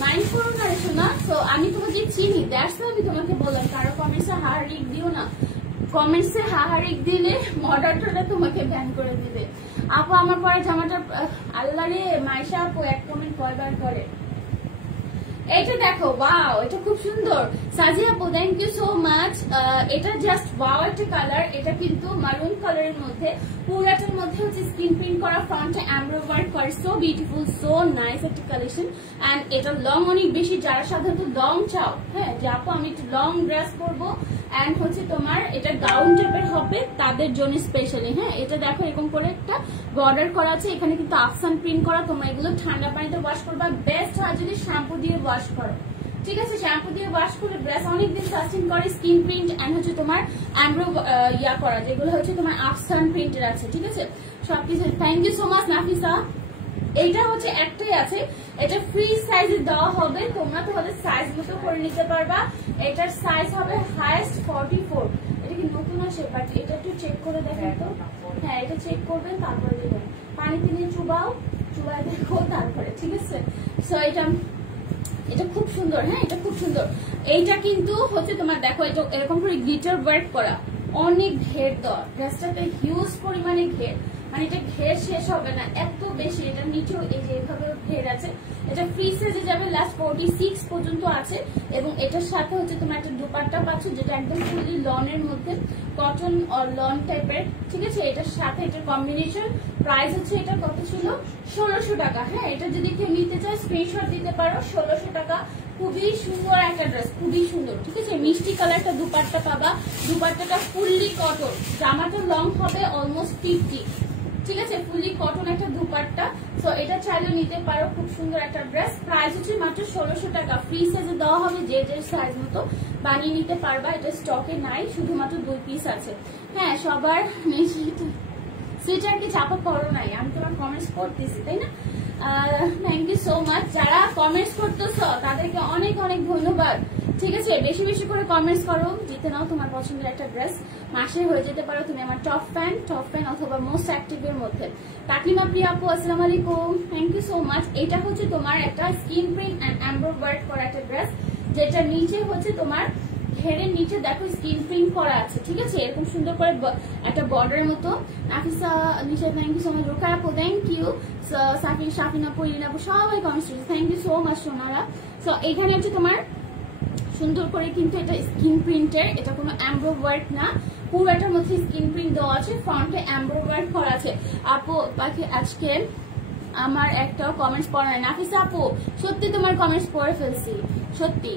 মাইন্ড করো না শোনা। তো আমি তোমাকে চিনি, দ্যাটস আমি তোমাকে বললাম কারো কমেন্টসে হাহারিক দিও না। কমেন্টসে হাহারিক দিলে মডারেটররা তোমাকে ব্যান করে দিবে। আপু আমার পরে জামাটা, আল্লাহ রে মাইশা আপু এক কমেন্ট কয়বার করে। এটা দেখো, ওয়াও, এটা খুব সুন্দর। সাজি আপু থ্যাংক ইউ সো মাচ। এটা জাস্ট ওয়াও একটা কালার। এটা কিন্তু মারুন কালারের মধ্যে, পুরাটার মধ্যে হচ্ছে স্ক্রিন প্রিন্ট করা, ফ্রন্টে এমব্রয়ডারি ওয়ার্ক করে। সো বিউটিফুল, সো নাইস একটা কালেকশন। এন্ড এটা লং অনেক বেশি, যারা সাধারণত লং চাও, হ্যাঁ যে আপু আমি একটু লং ড্রেস পরবো এন্ড হচ্ছে তোমার এটা গাউন টাইপের হবে, তাদের জন্য স্পেশালি। হ্যাঁ এটা দেখো এরকম করে একটা বর্ডার করা আছে, এখানে কিন্তু আফসান প্রিন্ট করা। তোমরা এগুলো ঠান্ডা পানিতে ওয়াশ করবা, বেস্ট হয় যদি শ্যাম্পু দিয়ে ওয়াশ করো, ঠিক আছে? শ্যাম্পু দিয়ে ওয়াশ করলে ড্রেস অনেকদিন সাস্টেন করে। স্কিন প্রিন্ট এন্ড হচ্ছে তোমার ইয়া করা, যেগুলো হচ্ছে তোমার আফসান প্রিন্টের আছে, ঠিক আছে? সবকিছু thank you so much Nafisa. এইটা হচ্ছে একটাই আছে, এটা ফ্রি সাইজে দেওয়া হবে, তোমরা তোমাদের সাইজ মতো করে নিতে পারবা। এটার সাইজ হবে হাইয়েস্ট 44। এটা কি নতুন আসে, বাট এটা একটু চেক করে দেখেন তো। হ্যাঁ এটা চেক করবেন, তারপরে দেবেন, পানিতে নিয়ে চুবাই দেখো তারপরে, ঠিক আছে? সো এটা খুব সুন্দর। হ্যাঁ এটা খুব সুন্দর। এইটা কিন্তু হচ্ছে তোমার দেখো, এটা এরকম করে গ্লিটার ওয়ার্ক করা, অনেক ঘের দেওয়া, ড্রেসটাতে হিউজ পরিমাণে ঘের, মানে এটা ঘের শেষ হবে না, এত বেশি। এটা নিচেও এই যে এভাবে ঘের আছে। এটা ফ্রি সাইজে যাবে, লাস্ট 46 পর্যন্ত আছে। এবং এটার সাথে হচ্ছে তোমার একটা দুপাট্টা পাচ্ছ, যেটা একদম ফুলি লনের মধ্যে, কটন অর লন টাইপের, ঠিক আছে? এটার সাথে এটার কম্বিনেশন। প্রাইস হচ্ছে এটা কত ছিল? 1600 টাকা। হ্যাঁ এটা যদি কেউ নিতে চায় স্ক্রিনশট দিতে পারো। 1600 টাকা খুবই সুন্দর একটা ড্রেস, খুবই সুন্দর, ঠিক আছে। মিষ্টি কালার একটা দুপাট্টা পাবা, দুপাট্টাটা ফুললি কটন, জামাটা লং হবে অলমোস্ট 50, ঠিক আছে, ফুললি কটন একটা দুপাট্টা। সো এটা চাইলে নিতে পারো, খুব সুন্দর একটা ড্রেস। প্রাইস হচ্ছে মাত্র 1600 টাকা, ফ্রি সাইজে দেওয়া হবে, যে যে সাইজ মতো বানিয়ে নিতে পারবা। এটা স্টকে নাই, শুধুমাত্র 2 পিস আছে। হ্যাঁ, সবার সেটা কি চাপা পড়ো নাই, আমি তোমার কমেন্টস পড়তেছি, তাই না? Thank you so much. যারা কমেন্টস করতেছো তাদেরকে অনেক অনেক ধন্যবাদ, ঠিক আছে। বেশি বেশি করে কমেন্টস করো, জিতে নাও তোমার পছন্দের একটা ড্রেস। মাসে হয়ে যেতে পারো তুমি আমার টপ ফ্যান অথবা মোস্ট অ্যাক্টিভ এর মধ্যে। তাকলিমা প্রিয়া আপু আসসালামু আলাইকুম, থ্যাংক ইউ সো মাচ। এটা হচ্ছে তোমার একটা স্কিন প্রিন্ট এন্ড এমব্রয়ডারি করা একটা ড্রেস, যেটা নিচে হচ্ছে তোমার ঘেরের নিচে দেখো স্কিন প্রিন্ট করা আছে, ঠিক আছে, এরকম সুন্দর করে একটা বর্ডারের মতো। নাফিসা নিচে thank you so much, Rokaya আপু থ্যাংক ইউ, সাকিন শাফিন আপু, ইরিন আপু সবাই কমেন্টস করেছে, থ্যাংক ইউ সো মাচ সোনারা। সো এখানে হচ্ছে তোমার সুন্দর করে কিন্তু এটা স্কিন প্রিন্টের, এটা কোনো এমব্রয়ডারি না, পুরোটার মধ্যে স্কিন প্রিন্ট দেওয়া আছে, ফ্রন্টে এমব্রয়ডারি করা আছে। আপু বাকি আজকে আমার একটা কমেন্টস পড়া নাই। নাফিসা আপু সত্যি তোমার কমেন্টস পড়ে ফেলছি, সত্যি,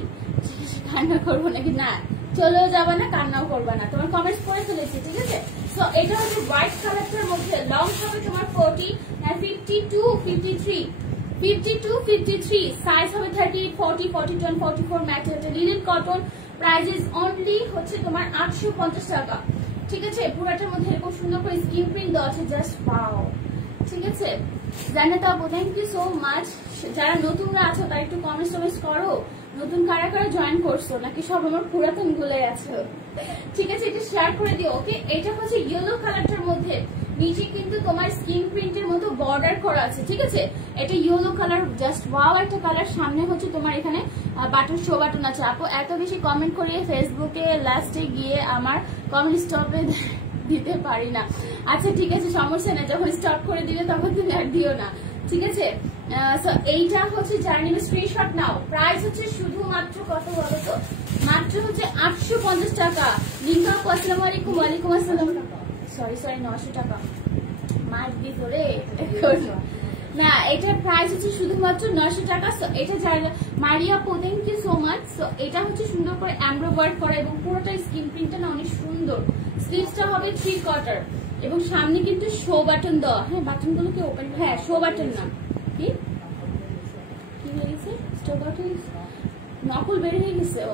কান্না করবো নাকি? না, চলেও যাবা না, কান্নাও করবা না, তোমার কমেন্টস পড়ে ফেলেছি, ঠিক আছে। সো এটা হচ্ছে হোয়াইট কালারটার মধ্যে, লং হবে তোমার 40 আর 52 53, 52 53, সাইজ হবে 38 40 42 and 44, ম্যাটেরিয়ালটা linen cotton. Price is only হচ্ছে তোমার 850 টাকা, ঠিক আছে। পুরোটার মধ্যে এরকম সুন্দর করে স্কিন প্রিন্ট দেওয়া আছে, জাস্ট ওয়াও, ঠিক আছে। জান্নাত আপু থ্যাংক ইউ সো মাচ। যারা নতুনরা আছো তারা একটু কমেন্টস করো, নতুন কারা কারা জয়েন করছো, নাকি সব আমার পুরাতন গুলো আছো, ঠিক আছে, এটা শেয়ার করে দিও, ওকে। এটা হচ্ছে ইয়েলো কালারটার মধ্যে, নিচে কিন্তু তোমার স্কিন প্রিন্টের মতো বর্ডার করা আছে, ঠিক আছে। এটা ইয়েলো কালার, জাস্ট ওয়াও একটা কালার। সামনে হচ্ছে তোমার এখানে বাটন, শো বাটন আছে। আপু এত বেশি কমেন্ট করিয়ে ফেসবুকে লাস্টে গিয়ে আমার কমেন্ট স্টপে দিতে পারি না। আচ্ছা ঠিক আছে, সমস্যা না, যখন স্টপ করে দিলে তখন তুমি আর দিও না, ঠিক আছে। এইটা হচ্ছে যারা নিবে স্ক্রিনশট নাও। প্রাইস হচ্ছে শুধুমাত্র কত বলো তো, মাত্র হচ্ছে 850 টাকা। লিঙ্কা আপু আসসালামু আলাইকুম। ওয়ালাইকুম আসসালাম। সরি 900 টাকা মার দিয়ে ধরে না, এটার প্রাইস হচ্ছে শুধুমাত্র 900 টাকা। এটা যারা মারিয়া আপু থ্যাংক ইউ সো মাচ। এটা হচ্ছে সুন্দর করে এমব্রয়ডারি করা এবং পুরোটা স্কিন প্রিন্টটা না অনেক সুন্দর। স্লিভসটা হবে 3/4 এবং সামনে কিন্তু শো বাটন দেওয়া। হ্যাঁ, বাটনগুলো কি ওপেন, হ্যাঁ শো বাটন না, কি হয়ে গেছে, শো বাটন নকল বের হয়ে গেছে। ও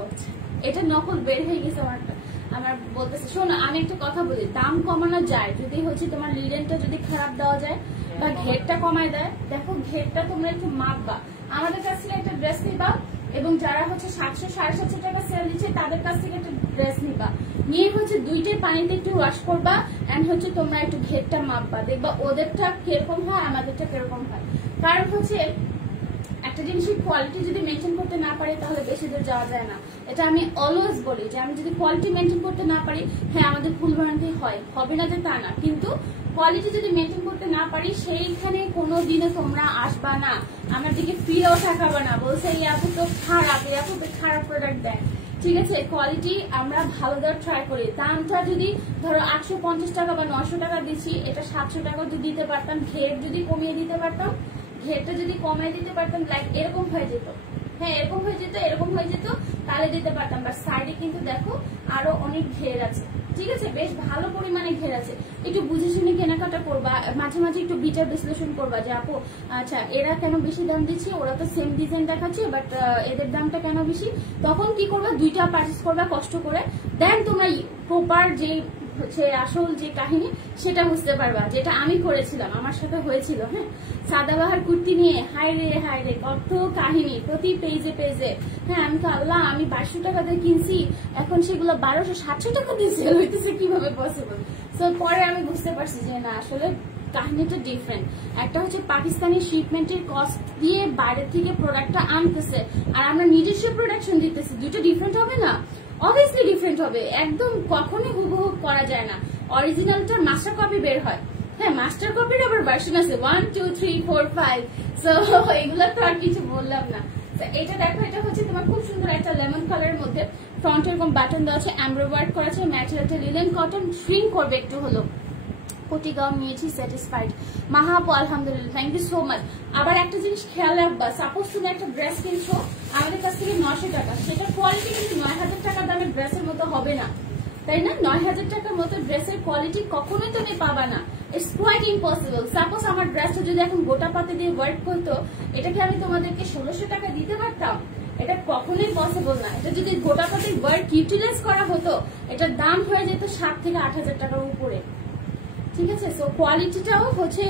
এটা নকল বের হয়ে গেছে আমার বলতেছে। শোনো আমি একটা কথা বলি, দাম কমানো যায় যদি হচ্ছে তোমার লিনেনটা যদি খারাপ দেওয়া যায় বা ঘেরটা কমায় দেয়। দেখো ঘেরটা তোমরা একটু মাপবা, আমাদের কাছ থেকে একটা ড্রেস নিবা এবং যারা হচ্ছে 700-750 টাকা সেল দিচ্ছে তাদের কাছ থেকে একটা ড্রেস নিবা, নিয়ে হচ্ছে দুইটাই পানিতে একটু ওয়াশ করবা এন্ড হচ্ছে তোমরা একটু ঘেরটা মাপবা, দেখবা ওদেরটা কিরকম হয় আমাদেরটা কিরকম হয়। কারণ হচ্ছে একটা জিনিসের কোয়ালিটি যদি মেনটেন করতে না পারি তাহলে বেশি দূর যাওয়া যায় না। এটা আমি অলওয়েজ বলি যে আমি যদি কোয়ালিটি মেনটেন করতে না পারি, হ্যাঁ আমাদের ভুল ভ্রান্তি হয়, হবে না যে তা না, কিন্তু কোয়ালিটি যদি মেনটেন করতে না পারি সেইখানে কোনোদিনও তোমরা আসবা না, আমার দিকে ফিরেও থাকাবা না, বলছে এই আপু তো খারাপ, এই আপু তো খারাপ প্রোডাক্ট দেয়, ঠিক আছে। কোয়ালিটি আমরা ভালো দেওয়ার ট্রাই করি। দামটা যদি ধরো 850 টাকা বা 900 টাকা দিচ্ছি, এটা 700 টাকা যদি দিতে পারতাম, ঘের যদি কমিয়ে দিতে পারতাম, ঘেরটা যদি কমাই দিতে পারতাম, লাইক এরকম হয়ে যেত, হ্যাঁ এরকম হয়ে যেত, এরকম হয়ে যেত, তাহলে দিতে পারতাম। বাট সাইডে কিন্তু দেখো আরো অনেক ঘের আছে, ঠিক আছে, বেশ ভালো পরিমাণে ঘের আছে। একটু বুঝে শুনে কেনাকাটা করবা, মাঝে মাঝে একটু বিচার বিশ্লেষণ করবা যে আপু আচ্ছা এরা কেন বেশি দাম দিচ্ছে, ওরা তো সেম ডিজাইন দেখাচ্ছে বাট এদের দামটা কেন বেশি। তখন কি করবা, দুইটা পারচেস করবা কষ্ট করে, দেন তোমরা প্রপার যে হচ্ছে আসল যে কাহিনী সেটা বুঝতে পারবা, যেটা আমি করেছিলাম, আমার সাথে হয়েছিল। হ্যাঁ, সাদাবাহার কুর্তি নিয়ে হায় রে কত কাহিনী প্রতি পেজে পেজে। হ্যাঁ আমি তো আল্লাহ, আমি 2200 টাকা দিয়ে কিনছি, এখন সেগুলো 1200-700 টাকা দিয়ে সেল হইতেছে, কিভাবে পসিবল। সো পরে আমি বুঝতে পারছি যে না আসলে কাহিনীটা ডিফারেন্ট। একটা হচ্ছে পাকিস্তানি শিপমেন্টের কস্ট দিয়ে বাইরে থেকে প্রোডাক্টটা আনতেছে, আর আমরা নিজস্ব প্রোডাকশন দিতেছি, দুটো ডিফারেন্ট হবে না? অবভিয়াসলি ডিফারেন্ট হবে, একদম কখনোই হুবহু করা যায় না। অরিজিনালটার মাস্টার কপি বের হয়, হ্যাঁ মাস্টার কপির আবার ভার্সন আছে 1 2 3 4 5, সো এগুলো তো আর কিছু বললাম না। এটা দেখো, এটা হচ্ছে তোমার খুব সুন্দর একটা লেমন কালারের মধ্যে, ফ্রন্ট এরকম বাটন দেওয়া আছে, এমব্রয়ডারি করা আছে, ম্যাটেরিয়ালটা লিনেন কটন, শ্রিঙ্ক করবে একটু হলো, কোটি গাউন নিয়েছি, স্যাটিসফাইড। মাহা আপু আলহামদুলিল্লাহ, থ্যাংক ইউ সো মাচ। আবার একটা জিনিস খেয়াল রাখবা, সাপোজ তুমি একটা ড্রেস কিনছো আমাদের কাছ থেকে 900 টাকা, সেটা কোয়ালিটি কিন্তু 9000 টাকা দামের ড্রেসের মতো হবে না, তাই না? 9000 টাকার মতো ড্রেসের কোয়ালিটি কখনোই তুমি পাবা না, ইটস কোয়াইট ইম্পসিবল। সাপোজ আমার ড্রেসটা যদি এখন গোটা পাতে দিয়ে ওয়ার্ক করতো, এটাকে আমি তোমাদেরকে 1600 টাকা দিতে পারতাম? এটা কখনোই পসিবল না। এটা যদি গোটা পাতে ওয়ার্ক ইউটিলাইজ করা হতো, এটার দাম হয়ে যেত 7 থেকে 8000 টাকার উপরে, ঠিক আছে? সো কোয়ালিটিটাও হচ্ছে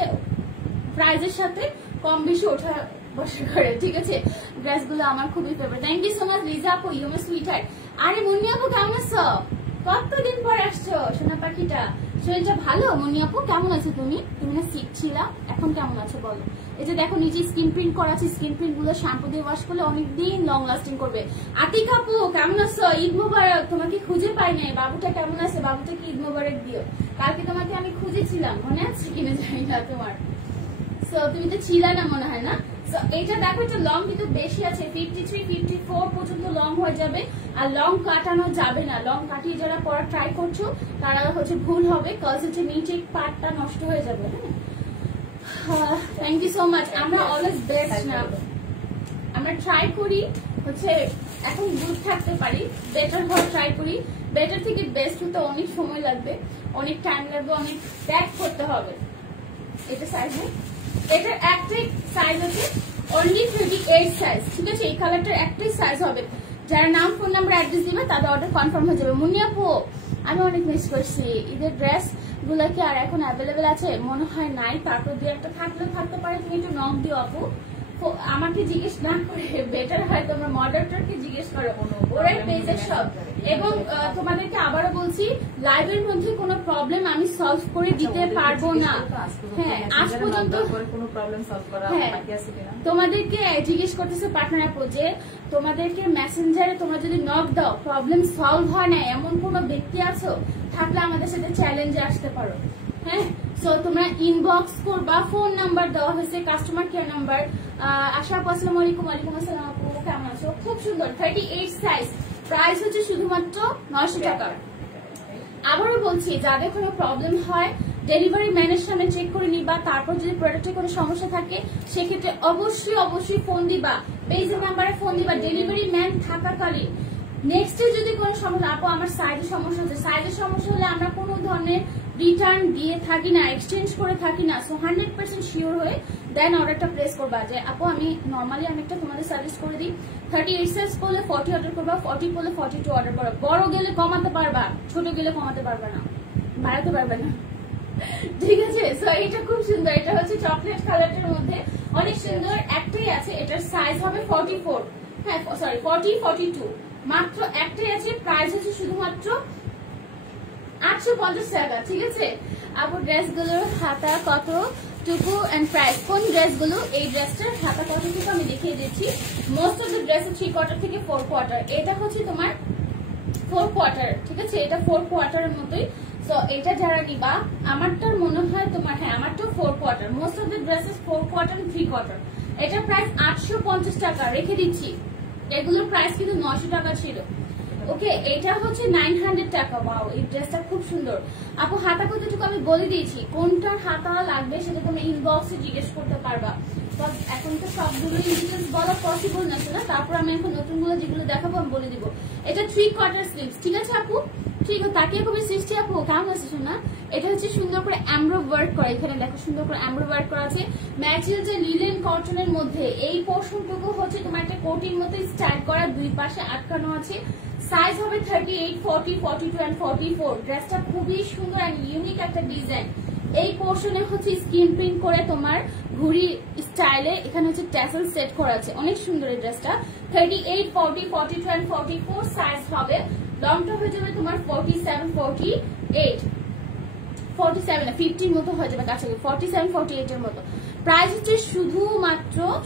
প্রাইজের সাথে কম বেশি ওঠা বসে করে, ঠিক আছে? ড্রেসগুলো আমার খুবই favourite. Thank you so much Liza আপু, ইউ মাই সুইটহার্ট। আরে মুন্নি আপু কেমন আছো? কতদিন পর আসছো সোনা পাখিটা। শরীরটা ভালো? মুন্নি আপু কেমন আছো তুমি? তুমি না সিক ছিলা, এখন কেমন আছো বলো? এই যে দেখো নিচে স্কিন প্রিন্ট করা আছে, স্কিন প্রিন্ট গুলো শ্যাম্পু দিয়ে ওয়াশ করলে অনেকদিন লং লাস্টিং করবে। আতিক আপু কেমন আছো? ঈদ মোবারক, তোমাকে খুঁজে পাই নাই। বাবুটা কেমন আছে? বাবুটাকে ঈদ মোবারক দিও। কালকে তোমাকে আমি খুঁজেছিলাম, মনে আছে কিনা জানি না তোমার। সো তুমি তো ছিলা না মনে হয় না? এটা দেখো, এটা লং কিন্তু বেশি আছে, 53, 54 পর্যন্ত লং হয়ে যাবে। আর লং কাটানো যাবে না, লং কাটিয়ে যারা পরা ট্রাই করছো তারা হচ্ছে ভুল হবে, কজ হচ্ছে নিচে পার্টটা নষ্ট হয়ে যাবে। হ্যাঁ, থ্যাংক ইউ সো মাচ। আমরা অলওয়েজ বেস্ট না, আমরা ট্রাই করি হচ্ছে এখন গুড থাকতে পারি, বেটার হওয়ার ট্রাই করি। বেটার থেকে বেস্ট হতে অনেক সময় লাগবে, অনেক টাইম লাগবে, অনেক ব্যাক করতে হবে। এটা সাইজ, এটার একটাই সাইজ আছে, অনলি 38 সাইজ, ঠিক আছে? এই কালারটার একটাই সাইজ হবে। যারা নাম, ফোন নাম্বার, অ্যাড্রেস দিবে তাদের অর্ডার কনফার্ম হয়ে যাবে। মুন্নি আপু আমি অনেক মিস করছি ঈদের ড্রেস গুলো, কি আর এখন অ্যাভেলেবেল আছে? মনে হয় নাই, তারপর দিয়ে একটা থাকতে পারে, তুমি একটু নক দিও আপু। আমাকে জিজ্ঞেস না করে বেটার হয় তোমরা মডারেটরকে জিজ্ঞেস করো, ওরাই পেজে সব। এবং তোমাদেরকে আবারও বলছি, লাইভের মধ্যে কোনো প্রবলেম আমি সলভ করে দিতে পারবো না। হ্যাঁ, আজ পর্যন্ত কোনো প্রবলেম সলভ করা বাকি আছে কিনা তোমাদেরকে জিজ্ঞেস করতেছে পার্টনার আপু, যে তোমাদেরকে মেসেঞ্জারে তোমরা যদি নক দাও প্রবলেম সলভ হয় না, এমন কোনো ব্যক্তি আছো? থাকলে আমাদের সাথে চ্যালেঞ্জে আসতে পারো। হ্যাঁ, সো তোমরা ইনবক্স করবা, ফোন নাম্বার দেওয়া হয়েছে, কাস্টমার কেয়ার নাম্বার। আশা আপু আসসালামু আলাইকুম। ওয়ালাইকুম আসসালাম আপু, কেমন আছো? খুব সুন্দর, 38 সাইজ, প্রাইস হচ্ছে শুধুমাত্র 900 টাকা। আবারও বলছি, যাদের কোনো প্রবলেম হয় ডেলিভারি ম্যানের সামনে চেক করে নিবা, তারপর যদি প্রোডাক্টে কোনো সমস্যা থাকে সেক্ষেত্রে অবশ্যই ফোন দিবা, পেজের নাম্বারে ফোন দিবা ডেলিভারি ম্যান থাকাকালীন। নেক্সট যদি কোনো সমস্যা, আপু আমার সাইজের সমস্যা হচ্ছে, সাইজের সমস্যা হলে আমরা কোনো ধরনের রিটার্ন দিয়ে থাকি না, এক্সচেঞ্জ করে থাকি না। সো 100% শিওর হয়ে দেন অর্ডারটা প্লেস করবা, যে আপু আমি নর্মালি অনেকটা তোমাদের সাজেস্ট করে দিই 38 সাইজ করলে 40 অর্ডার করবা, 40 করলে 42 অর্ডার করবা। বড় গেলে কমাতে পারবা, ছোট গেলে কমাতে পারবে না, বাড়াতে পারবে না, ঠিক আছে? সো এটা খুব সুন্দর, এটা হচ্ছে চকলেট কালারের মধ্যে অনেক সুন্দর। একটাই আছে, এটার সাইজ হবে 44, হ্যাঁ সরি 40, 42, মাত্র একটাই আছে। প্রাইস হচ্ছে শুধুমাত্র 850 টাকা, ঠিক আছে? আপু ড্রেসগুলোর হাতা কতটুকু এন্ড প্রাইস? কোন ড্রেসগুলো? এই ড্রেসটার হাতা কতটুকু আমি দেখিয়ে দিচ্ছি। Most of the dress 3 quarter থেকে 4 কোয়ার্টার, এটা হচ্ছে তোমার 4 কোয়ার্টার, ঠিক আছে? এটা 4 কোয়ার্টারের মতোই। সো এটা যারা নিবা, আমারটার মনে হয় তোমার, হ্যাঁ আমারটা 4 quarter, most of the dresses 4 quarter 3 quarter. এটার প্রাইস 850 টাকা রেখে দিচ্ছি। এগুলোর প্রাইস কিন্তু 900 টাকা ছিল। ওকে, এটা হচ্ছে 900 টাকা। ওয়াও, এই ড্রেসটা খুব সুন্দর। আপু হাতা কতটুকু আমি বলে দিয়েছি, কোনটার হাতা লাগবে সেটা তুমি ইনবক্সে জিজ্ঞেস করতে পারবা। এখন তো সবগুলো ডিটেলস বলা পসিবল না, তারপর আমি এখন নতুনগুলো যেগুলো দেখাবো আমি বলে দিব। এটা 3 কোয়ার্টার স্লিভস, ঠিক আছে আপু? ঠিক আছে, তাকিয়ে খুবই সৃষ্টি আপু কেমন আছে শোনা? এটা হচ্ছে সুন্দর করে এমব্রো ওয়ার্ক করা, এখানে দেখো সুন্দর করে এমব্রো ওয়ার্ক করা আছে। ম্যাটেরিয়াল যে লিলেন কটনের মধ্যে, এই পোর্শনটুকু হচ্ছে তোমার একটা কোটির মতো স্টাইল করা, দুই পাশে আটকানো আছে। সাইজ হবে 38, 40, 42 এন্ড 44। ড্রেসটা খুবই সুন্দর এন্ড ইউনিক একটা ডিজাইন। এই পোর্শনে হচ্ছে স্কিন প্রিন্ট করে তোমার ঘুড়ি স্টাইলে এখানে হচ্ছে ট্যাসেল সেট করা আছে, অনেক সুন্দর এই ড্রেসটা। 38, 40, 42 এন্ড 44 সাইজ হবে। লংটা হয়ে যাবে তোমার 47, 48, 47 না 50 মতো হয়ে যাবে কাছাকাছি, 47, 48 এর মতো। প্রাইস হচ্ছে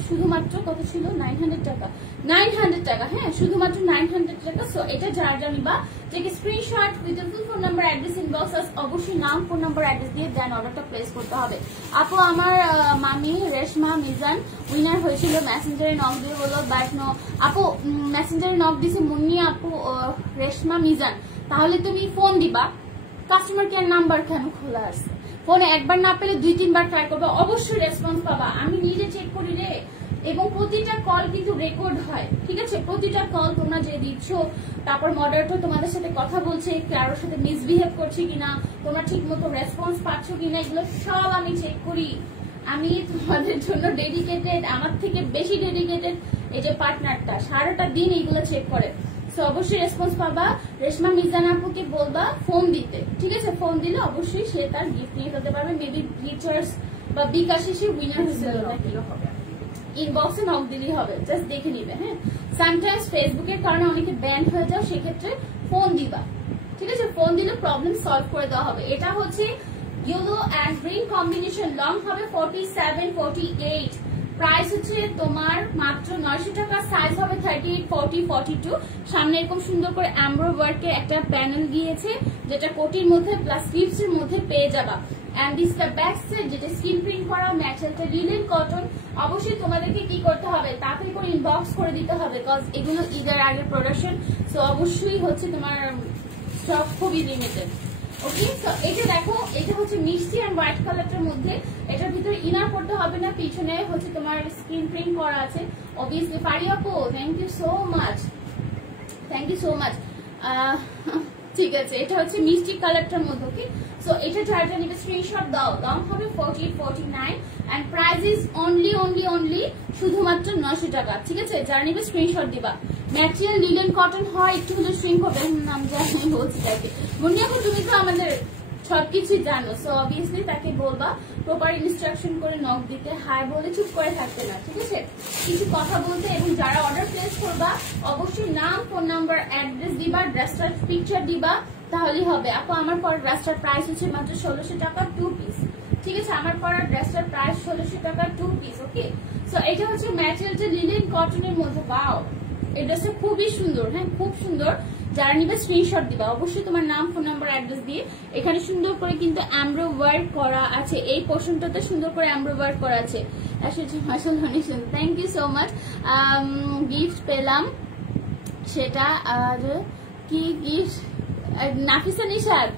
শুধুমাত্র কত ছিল? 900 টাকা, 900 টাকা, হ্যাঁ শুধুমাত্র 900 টাকা। সো এটা যারা জানিবা take screenshot with the full phone number, address, inbox, অবশ্যই নাম, ফোন নাম্বার, অ্যাড্রেস দিয়ে দেন অর্ডারটা প্লেস করতে হবে। আপু আমার মামি রেশমা মিজান উইনার হয়েছিল, মেসেঞ্জারে নক দিয়ে বলো, বাট নো আপু মেসেঞ্জারে নক দিছে মুন্নি আপু রেশমা মিজান, তাহলে তুমি ফোন দিবা, কাস্টমার কেয়ার নাম্বার কেন খোলা আছে, ফোনে একবার না পেলে 2-3 বার ট্রাই করবে, অবশ্যই রেসপন্স পাবা। আমি নিজে চেক করি রে, এবং প্রতিটা কল কিন্তু রেকর্ড হয়, ঠিক আছে? প্রতিটা কল তোমরা যে দিচ্ছ, তারপর মডারেটর তোমাদের সাথে কথা বলছে, কারোর সাথে মিসবিহেভ করছে কিনা, তোমরা ঠিক মতো রেসপন্স পাচ্ছ কিনা, এগুলো সব আমি চেক করি। আমি তোমাদের জন্য ডেডিকেটেড, আমার থেকে বেশি ডেডিকেটেড এই যে পার্টনারটা, সারাটা দিন এইগুলো চেক করে। তো অবশ্যই রেসপন্স পাবা। রেশমা মিজান আপুকে বলবা ফোন দিতে, ঠিক আছে? ফোন দিলে অবশ্যই সে তার গিফট নিয়ে যেতে পারবে। মেবি রিচার্জ বা বিকাশে সে উইনার হিসেবে হবে, ইনবক্সে নক দিলেই হবে, জাস্ট দেখে নিবে। হ্যাঁ, সামটাইমস ফেসবুকের কারণে অনেকে ব্যান্ড হয়ে যাও, সেক্ষেত্রে ফোন দিবা, ঠিক আছে? ফোন দিলে প্রবলেম সলভ করে দেওয়া হবে। এটা হচ্ছে yellow and green combination, long হবে 47-48, প্রাইস হচ্ছে তোমার মাত্র 900 টাকা, সাইজ হবে 38-40-42। সামনে এরকম সুন্দর করে এমব্রো ওয়ার্কের একটা প্যানেল দিয়েছে, যেটা কোটির মধ্যে প্লাস স্লিভস এর মধ্যে পেয়ে যাবা। And this the back side, যেটা স্ক্রিন প্রিন্ট করা, ম্যাটেরিয়ালটা লিনেন কটন। অবশ্যই তোমাদেরকে কি করতে হবে, তাড়াতাড়ি করে ইনবক্স করে দিতে হবে, বিকজ এগুলো ঈদের আগের প্রোডাকশন, সো অবশ্যই হচ্ছে তোমার স্টক খুবই লিমিটেড। ওকে, তো এটা দেখো, এটা হচ্ছে মিষ্টি এন্ড হোয়াইট কালারটার মধ্যে, এটার ভিতরে ইনার করতে হবে না, পিছনে হচ্ছে তোমার স্ক্রিন প্রিন্ট করা আছে। অবভিয়াসলি ফারি আপু, thank you so much, thank you so much. ঠিক আছে, এটা হচ্ছে মিষ্টি কালারটার মধ্যে। ওকে, সো এটা যারা নিবে স্ক্রিনশট দাও। লং হবে 48-49 এন্ড প্রাইস ইজ অনলি শুধুমাত্র 900 টাকা, ঠিক আছে? যারা নিবে স্ক্রিনশট দিবা। ম্যাটেরিয়াল লিনেন কটন হয়, একটু হলে শ্রিঙ্ক হবে, নাম জানি বলছি তাকে। মুন্নিয়াপু, তুমি তো আমাদের সবকিছু জানো, সো অবভিয়াসলি তাকে বলবা প্রপার ইনস্ট্রাকশন করে নক দিতে, হাই বলে চুপ করে থাকতে না, ঠিক আছে? কিছু কথা বলতে। এবং যারা অর্ডার প্লেস করবা, অবশ্যই নাম, ফোন নাম্বার, অ্যাড্রেস দিবা, ড্রেসটার পিকচার দিবা, তাহলেই হবে। আপু, আমার পর ড্রেসটার প্রাইস হচ্ছে মাত্র 1600 টাকা 2 পিস, ঠিক আছে? আমার পর ড্রেসটার প্রাইস 1600 টাকা 2 পিস। ওকে, সো এটা হচ্ছে ম্যাটেরিয়ালটা লিনেন কটনের মধ্যে। বাও, এই ড্রেসটা খুবই সুন্দর, হ্যাঁ খুব সুন্দর। যারা নিবে স্ক্রিনশট দিবা, অবশ্যই তোমার নাম, ফোন নাম্বার, অ্যাড্রেস দিয়ে। এখানে সুন্দর করে কিন্তু এমব্রো ওয়ার্ক করা আছে, এই পোর্শনটাতে সুন্দর করে এমব্রো ওয়ার্ক করা আছে। Thank you so much. Gift পেলাম, সেটা আর কি গিফট? নাফিসা নিশাদ,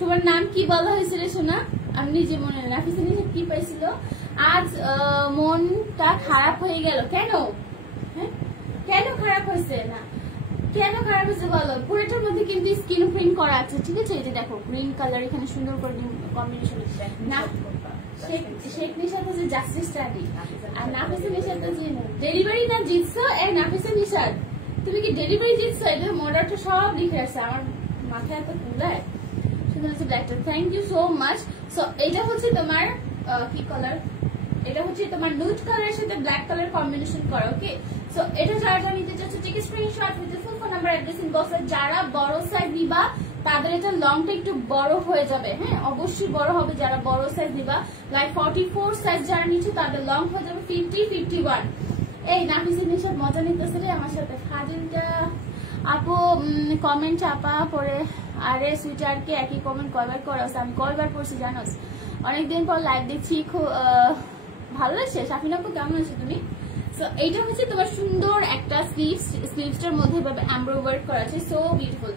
তোমার নাম কি বলা হয়েছিল শোনা? আমি নিজে মনে নেই। নাফিসা নিশাদ কি পাইছিল? আজ মনটা খারাপ হয়ে গেল কেন? হ্যাঁ, কেন খারাপ হয়েছে? না, কেন খারাপ হয়েছে বলো? পুরোটার মধ্যে কিন্তু স্ক্রিন প্রিন্ট করা আছে, ঠিক আছে? এই যে দেখো গ্রিন কালার, এখানে সুন্দর করে কম্বিনেশন। না, শেখ নিশাদ হচ্ছে জাস্টিস স্টাডি, আর নাফিসা নিশাদ তো ডেলিভারি না জিতছো। এই নাফিসা নিশাদ, তুমি কি ডেলিভারি জিতছো? এটা মডারটা সব লিখে আছে, আমার মাথায় এত কুলায়। সুন্দর হচ্ছে ব্ল্যাকটা, thank you so much. So এটা হচ্ছে তোমার কি কালার? এটা হচ্ছে তোমার নুড কালারের সাথে ব্ল্যাক কালার কম্বিনেশন করা। ওকে, সো এটা যারা নিতে চাচ্ছে, take screenshot with full phone number, address, ইনবক্সে। যারা বড় সাইজ নিবা, তাদের এটা লংটা একটু বড় হয়ে যাবে, হ্যাঁ অবশ্যই বড় হবে। যারা বড় সাইজ নিবা, লাইক 44 সাইজ যারা নিচ্ছে, তাদের লং হয়ে যাবে 50-51। এই নাফিসা নিশাদ মজা নিতেছে রে আমার সাথে। ফাজিলটা আপু কমেন্ট চাপা পরে, আরে সুইটারকে একই কমেন্ট কয়বার করাস? আমি কয়বার করছি জানোস? অনেকদিন পর লাইভ দেখছি, খুব ভালো লাগছে। শাফিন আপু, কেমন আছো তুমি? সো এইটা হচ্ছে তোমার সুন্দর একটা স্লিভসটার মধ্যে এভাবে এমব্রো ওয়ার্ক করা আছে, সো বিউটিফুল।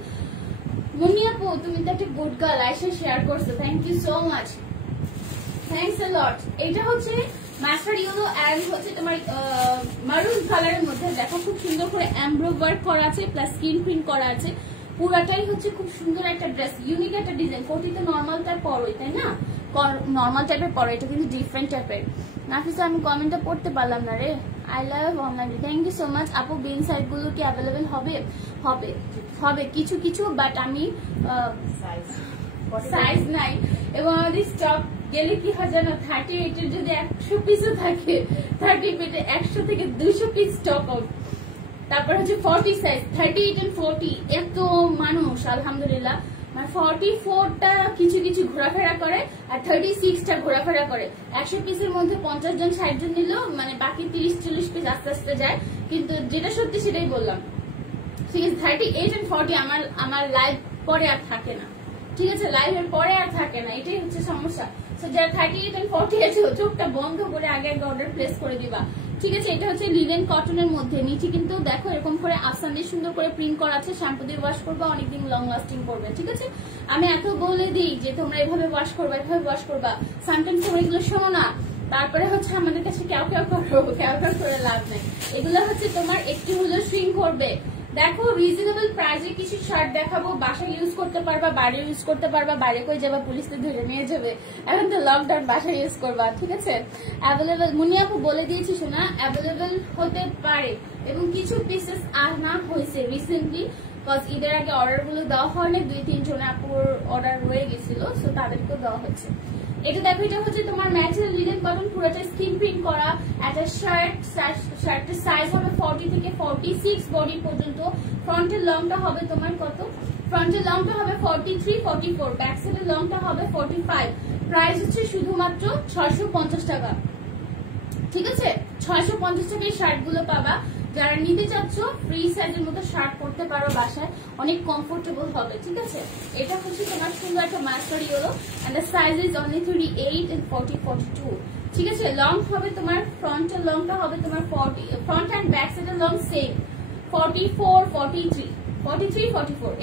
মুন্নি আপু, তুমি তো একটা গুড গার্ল, আইসা শেয়ার করছো, thank you so much, thanks a lot. এটা হচ্ছে মাস্টার ইয়েলো এন্ড হচ্ছে তোমার মারুন কালারের মধ্যে, দেখো খুব সুন্দর করে এমব্রো ওয়ার্ক করা আছে, প্লাস স্ক্রিন প্রিন্ট করা আছে। পুরাটাই হচ্ছে খুব সুন্দর একটা ড্রেস, ইউনিক একটা ডিজাইন। কোটি তো নর্মাল টাইপ পরোই, তাই না? নর্মাল টাইপের পরো, এটা কিন্তু ডিফারেন্ট টাইপের। নাফিসা, আমি কমেন্টটা পড়তে পারলাম না রে। I love online, thank you so much. আপু, বিন সাইড গুলো কি অ্যাভেলেবেল হবে? হবে হবে কিছু কিছু, বাট আমি সাইজ নাই, এবং আমাদের স্টক গেলে কি হয় জানো, 38 এর যদি 100 পিসও থাকে, 30 পেটে 100 থেকে 200 পিস স্টক আউট। তারপর হচ্ছে 40 সাইজ, 38 and 40, এত মানুষ আলহামদুলিল্লাহ। মানে 44টা কিছু কিছু ঘোরাফেরা করে, আর 36টা ঘোরাফেরা করে। 100 পিসের মধ্যে 50 জন 60 জন নিল, মানে বাকি 30-40 পিস আস্তে আস্তে যায়। কিন্তু যেটা সত্যি সেটাই বললাম, ঠিক আছে? 38 and 40 আমার লাইভ পরে আর থাকে না, ঠিক আছে? লাইভের পরে আর থাকে না, এটাই হচ্ছে সমস্যা। সো যারা 38 and 40 আছে, চোখটা বন্ধ করে আগে অর্ডার প্লেস করে দিবা। ঠিক আছে। এটা হচ্ছে লিনেন কটনের মধ্যে, নিচে কিন্তু দেখো এরকম করে আসান দিয়ে সুন্দর করে প্রিন্ট করা আছে। শ্যাম্পু দিয়ে ওয়াশ করবা, অনেকদিন লং লাস্টিং করবে। ঠিক আছে, আমি এত বলে দিই যে তোমরা এভাবে ওয়াশ করবা, এভাবে ওয়াশ করবা, সামটাইমস তোমরা এগুলো শোনো না, তারপরে হচ্ছে আমাদের কাছে কেউ কেউ করবো, কেউ কেউ করে লাভ নেই। এগুলো হচ্ছে তোমার একটু হলেও শ্রিঙ্ক করবে। দেখো রিজনেবল প্রাইসে কিছু শার্ট দেখাবো, বাসায় ইউজ করতে পারবা, বাইরে ইউজ করতে পারবা, বাইরে কই যাবা পুলিশকে ধরে নিয়ে যাবে, এখন তো লকডাউন, বাসায় ইউজ করবা। ঠিক আছে, অ্যাভেলেবেল মুনিয়াপু বলে দিয়েছি শোনা, অ্যাভেলেবেল হতে পারে এবং কিছু পিসেস আনা হয়েছে রিসেন্টলি, বিকজ ঈদের আগে অর্ডার গুলো দেওয়া হয়নি, 2-3 জন আপুর অর্ডার রয়ে গেছিল, সো তাদেরকেও দেওয়া হচ্ছে। এটা দেখো, এটা হচ্ছে তোমার ম্যাটেরিয়াল লিনেন কটন, পুরোটা স্কিন প্রিন্ট করা একটা শার্ট। শার্টের সাইজ হবে 40 থেকে 46 বডি পর্যন্ত। ফ্রন্টের লংটা হবে তোমার কত? ফ্রন্টের লংটা হবে 43-44, ব্যাক সাইডের লংটা হবে 45। প্রাইস হচ্ছে শুধুমাত্র 650 টাকা। ঠিক আছে, 650 টাকায় শার্ট গুলো পাবা। যারা নিতে চাচ্ছ ফ্রি সাইজের মতো শার্ট পরতে পারো বাসায়, অনেক কমফোর্টেবল হবে। ঠিক আছে, এটা হচ্ছে তোমার সুন্দর একটা master yellow and the size is only 38 and 40-42। ঠিক আছে, লং হবে তোমার, ফ্রন্টের লংটা হবে তোমার 40, ফ্রন্ট এন্ড ব্যাক সাইডের লং সেম 44-43,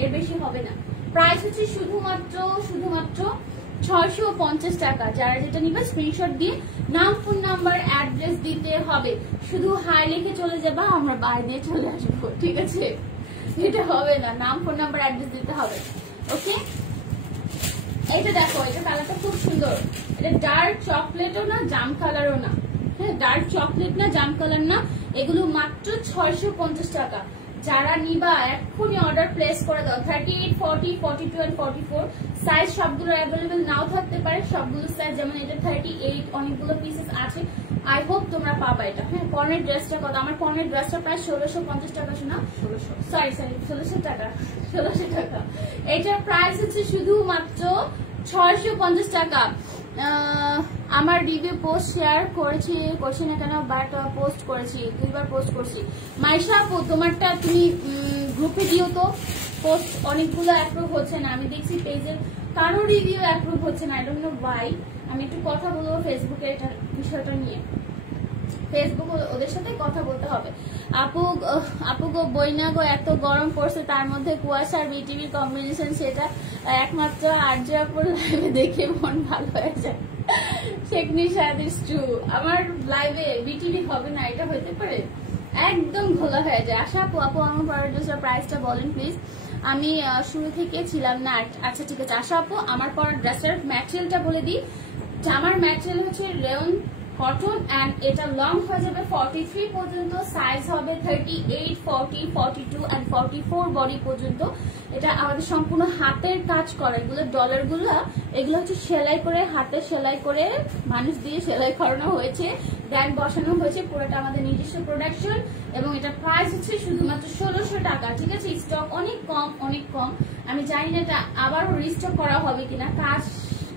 এর বেশি হবে না। প্রাইস হচ্ছে শুধুমাত্র 650 টাকা। যারা যেটা নিবে স্ক্রিনশট দিয়ে নাম, ফোন নাম্বার, অ্যাড্রেস দিতে হবে। শুধু হাই লিখে চলে যাবা, আমরা বাই দিয়ে চলে আসবো। ঠিক আছে, এটা হবে না, নাম, ফোন নাম্বার, অ্যাড্রেস দিতে হবে। ওকে, এটা দেখো, এটা কালারটা খুব সুন্দর। এটা ডার্ক চকলেটও না, জাম কালারও না। হ্যাঁ, ডার্ক চকলেট না, জাম কালার না, এগুলো মাত্র 650 টাকা। যারা নিবা এক্ষুনি অর্ডার প্লেস করে দাও। 38, 40, 42 and 44 সাইজ সবগুলো অ্যাভেলেবেল নাও থাকতে পারে, সবগুলো সাইজ, যেমন এটা 38, অনেকগুলো পিসেস আছে। আই হোপ তোমরা পাবা এটা। হ্যাঁ, কর্নের ড্রেসটা কত? আমার কর্নের ড্রেসটা প্রায় 1650 টাকা শোনা, 1600 টাকা, 1600 টাকা। এটার প্রাইস হচ্ছে শুধুমাত্র 650 টাকা। আমার রিভিউ পোস্ট শেয়ার করছি না কেন, বাট পোস্ট করেছি, 2বার পোস্ট করছি। মাইশা আপু, তোমারটা তুমি গ্রুপে দিও তো, পোস্ট অনেকগুলো অ্যাপ্রুভ হচ্ছে না, আমি দেখছি পেজের কারো রিভিউ অ্যাপ্রুভ হচ্ছে না, আই ডোন্ট নো ওয়াই। আমি একটু কথা বলবো ফেসবুকে এটা বিষয়টা নিয়ে, ফেসবুক ওদের সাথে কথা বলতে হবে। আপু গো, বইনা গো, এত গরম পড়ছে, তার মধ্যে কুয়াশা আর বিটিভির কম্বিনেশন, সেটা একমাত্র আর্য আপুর লাইভে দেখে মন ভালো হয়ে যায়। শেখ নিশাদ ইজ ট্রু, আমার লাইভে বিটিভি হবে না, এটা হতে পারে? একদম ঘোলা হয়ে যায়। আশা আপু, আমার পরের ড্রেসের প্রাইসটা বলেন প্লিজ। আমি শুরু থেকে ছিলাম না। আচ্ছা ঠিক আছে, আশা আপু আমার পরের ড্রেসের ম্যাটেরিয়ালটা বলে দিই। আমার ম্যাটেরিয়াল হচ্ছে রেয়ন কটন এন্ড এটা লং হয়ে যাবে 43 পর্যন্ত, সাইজ হবে 38, 40, 42 and 44 বডি পর্যন্ত। এটা আমাদের সম্পূর্ণ হাতের কাজ করা, এগুলো ডলার গুলো, এগুলো হচ্ছে সেলাই করে, হাতে সেলাই করে মানুষ দিয়ে সেলাই করানো হয়েছে, দেন বসানো হয়েছে, পুরোটা আমাদের নিজস্ব প্রোডাকশন। এবং এটা প্রাইস হচ্ছে শুধুমাত্র 1600 টাকা। ঠিক আছে, স্টক অনেক কম। আমি জানি না এটা আবারও রিস্টক করা হবে কিনা, কাজ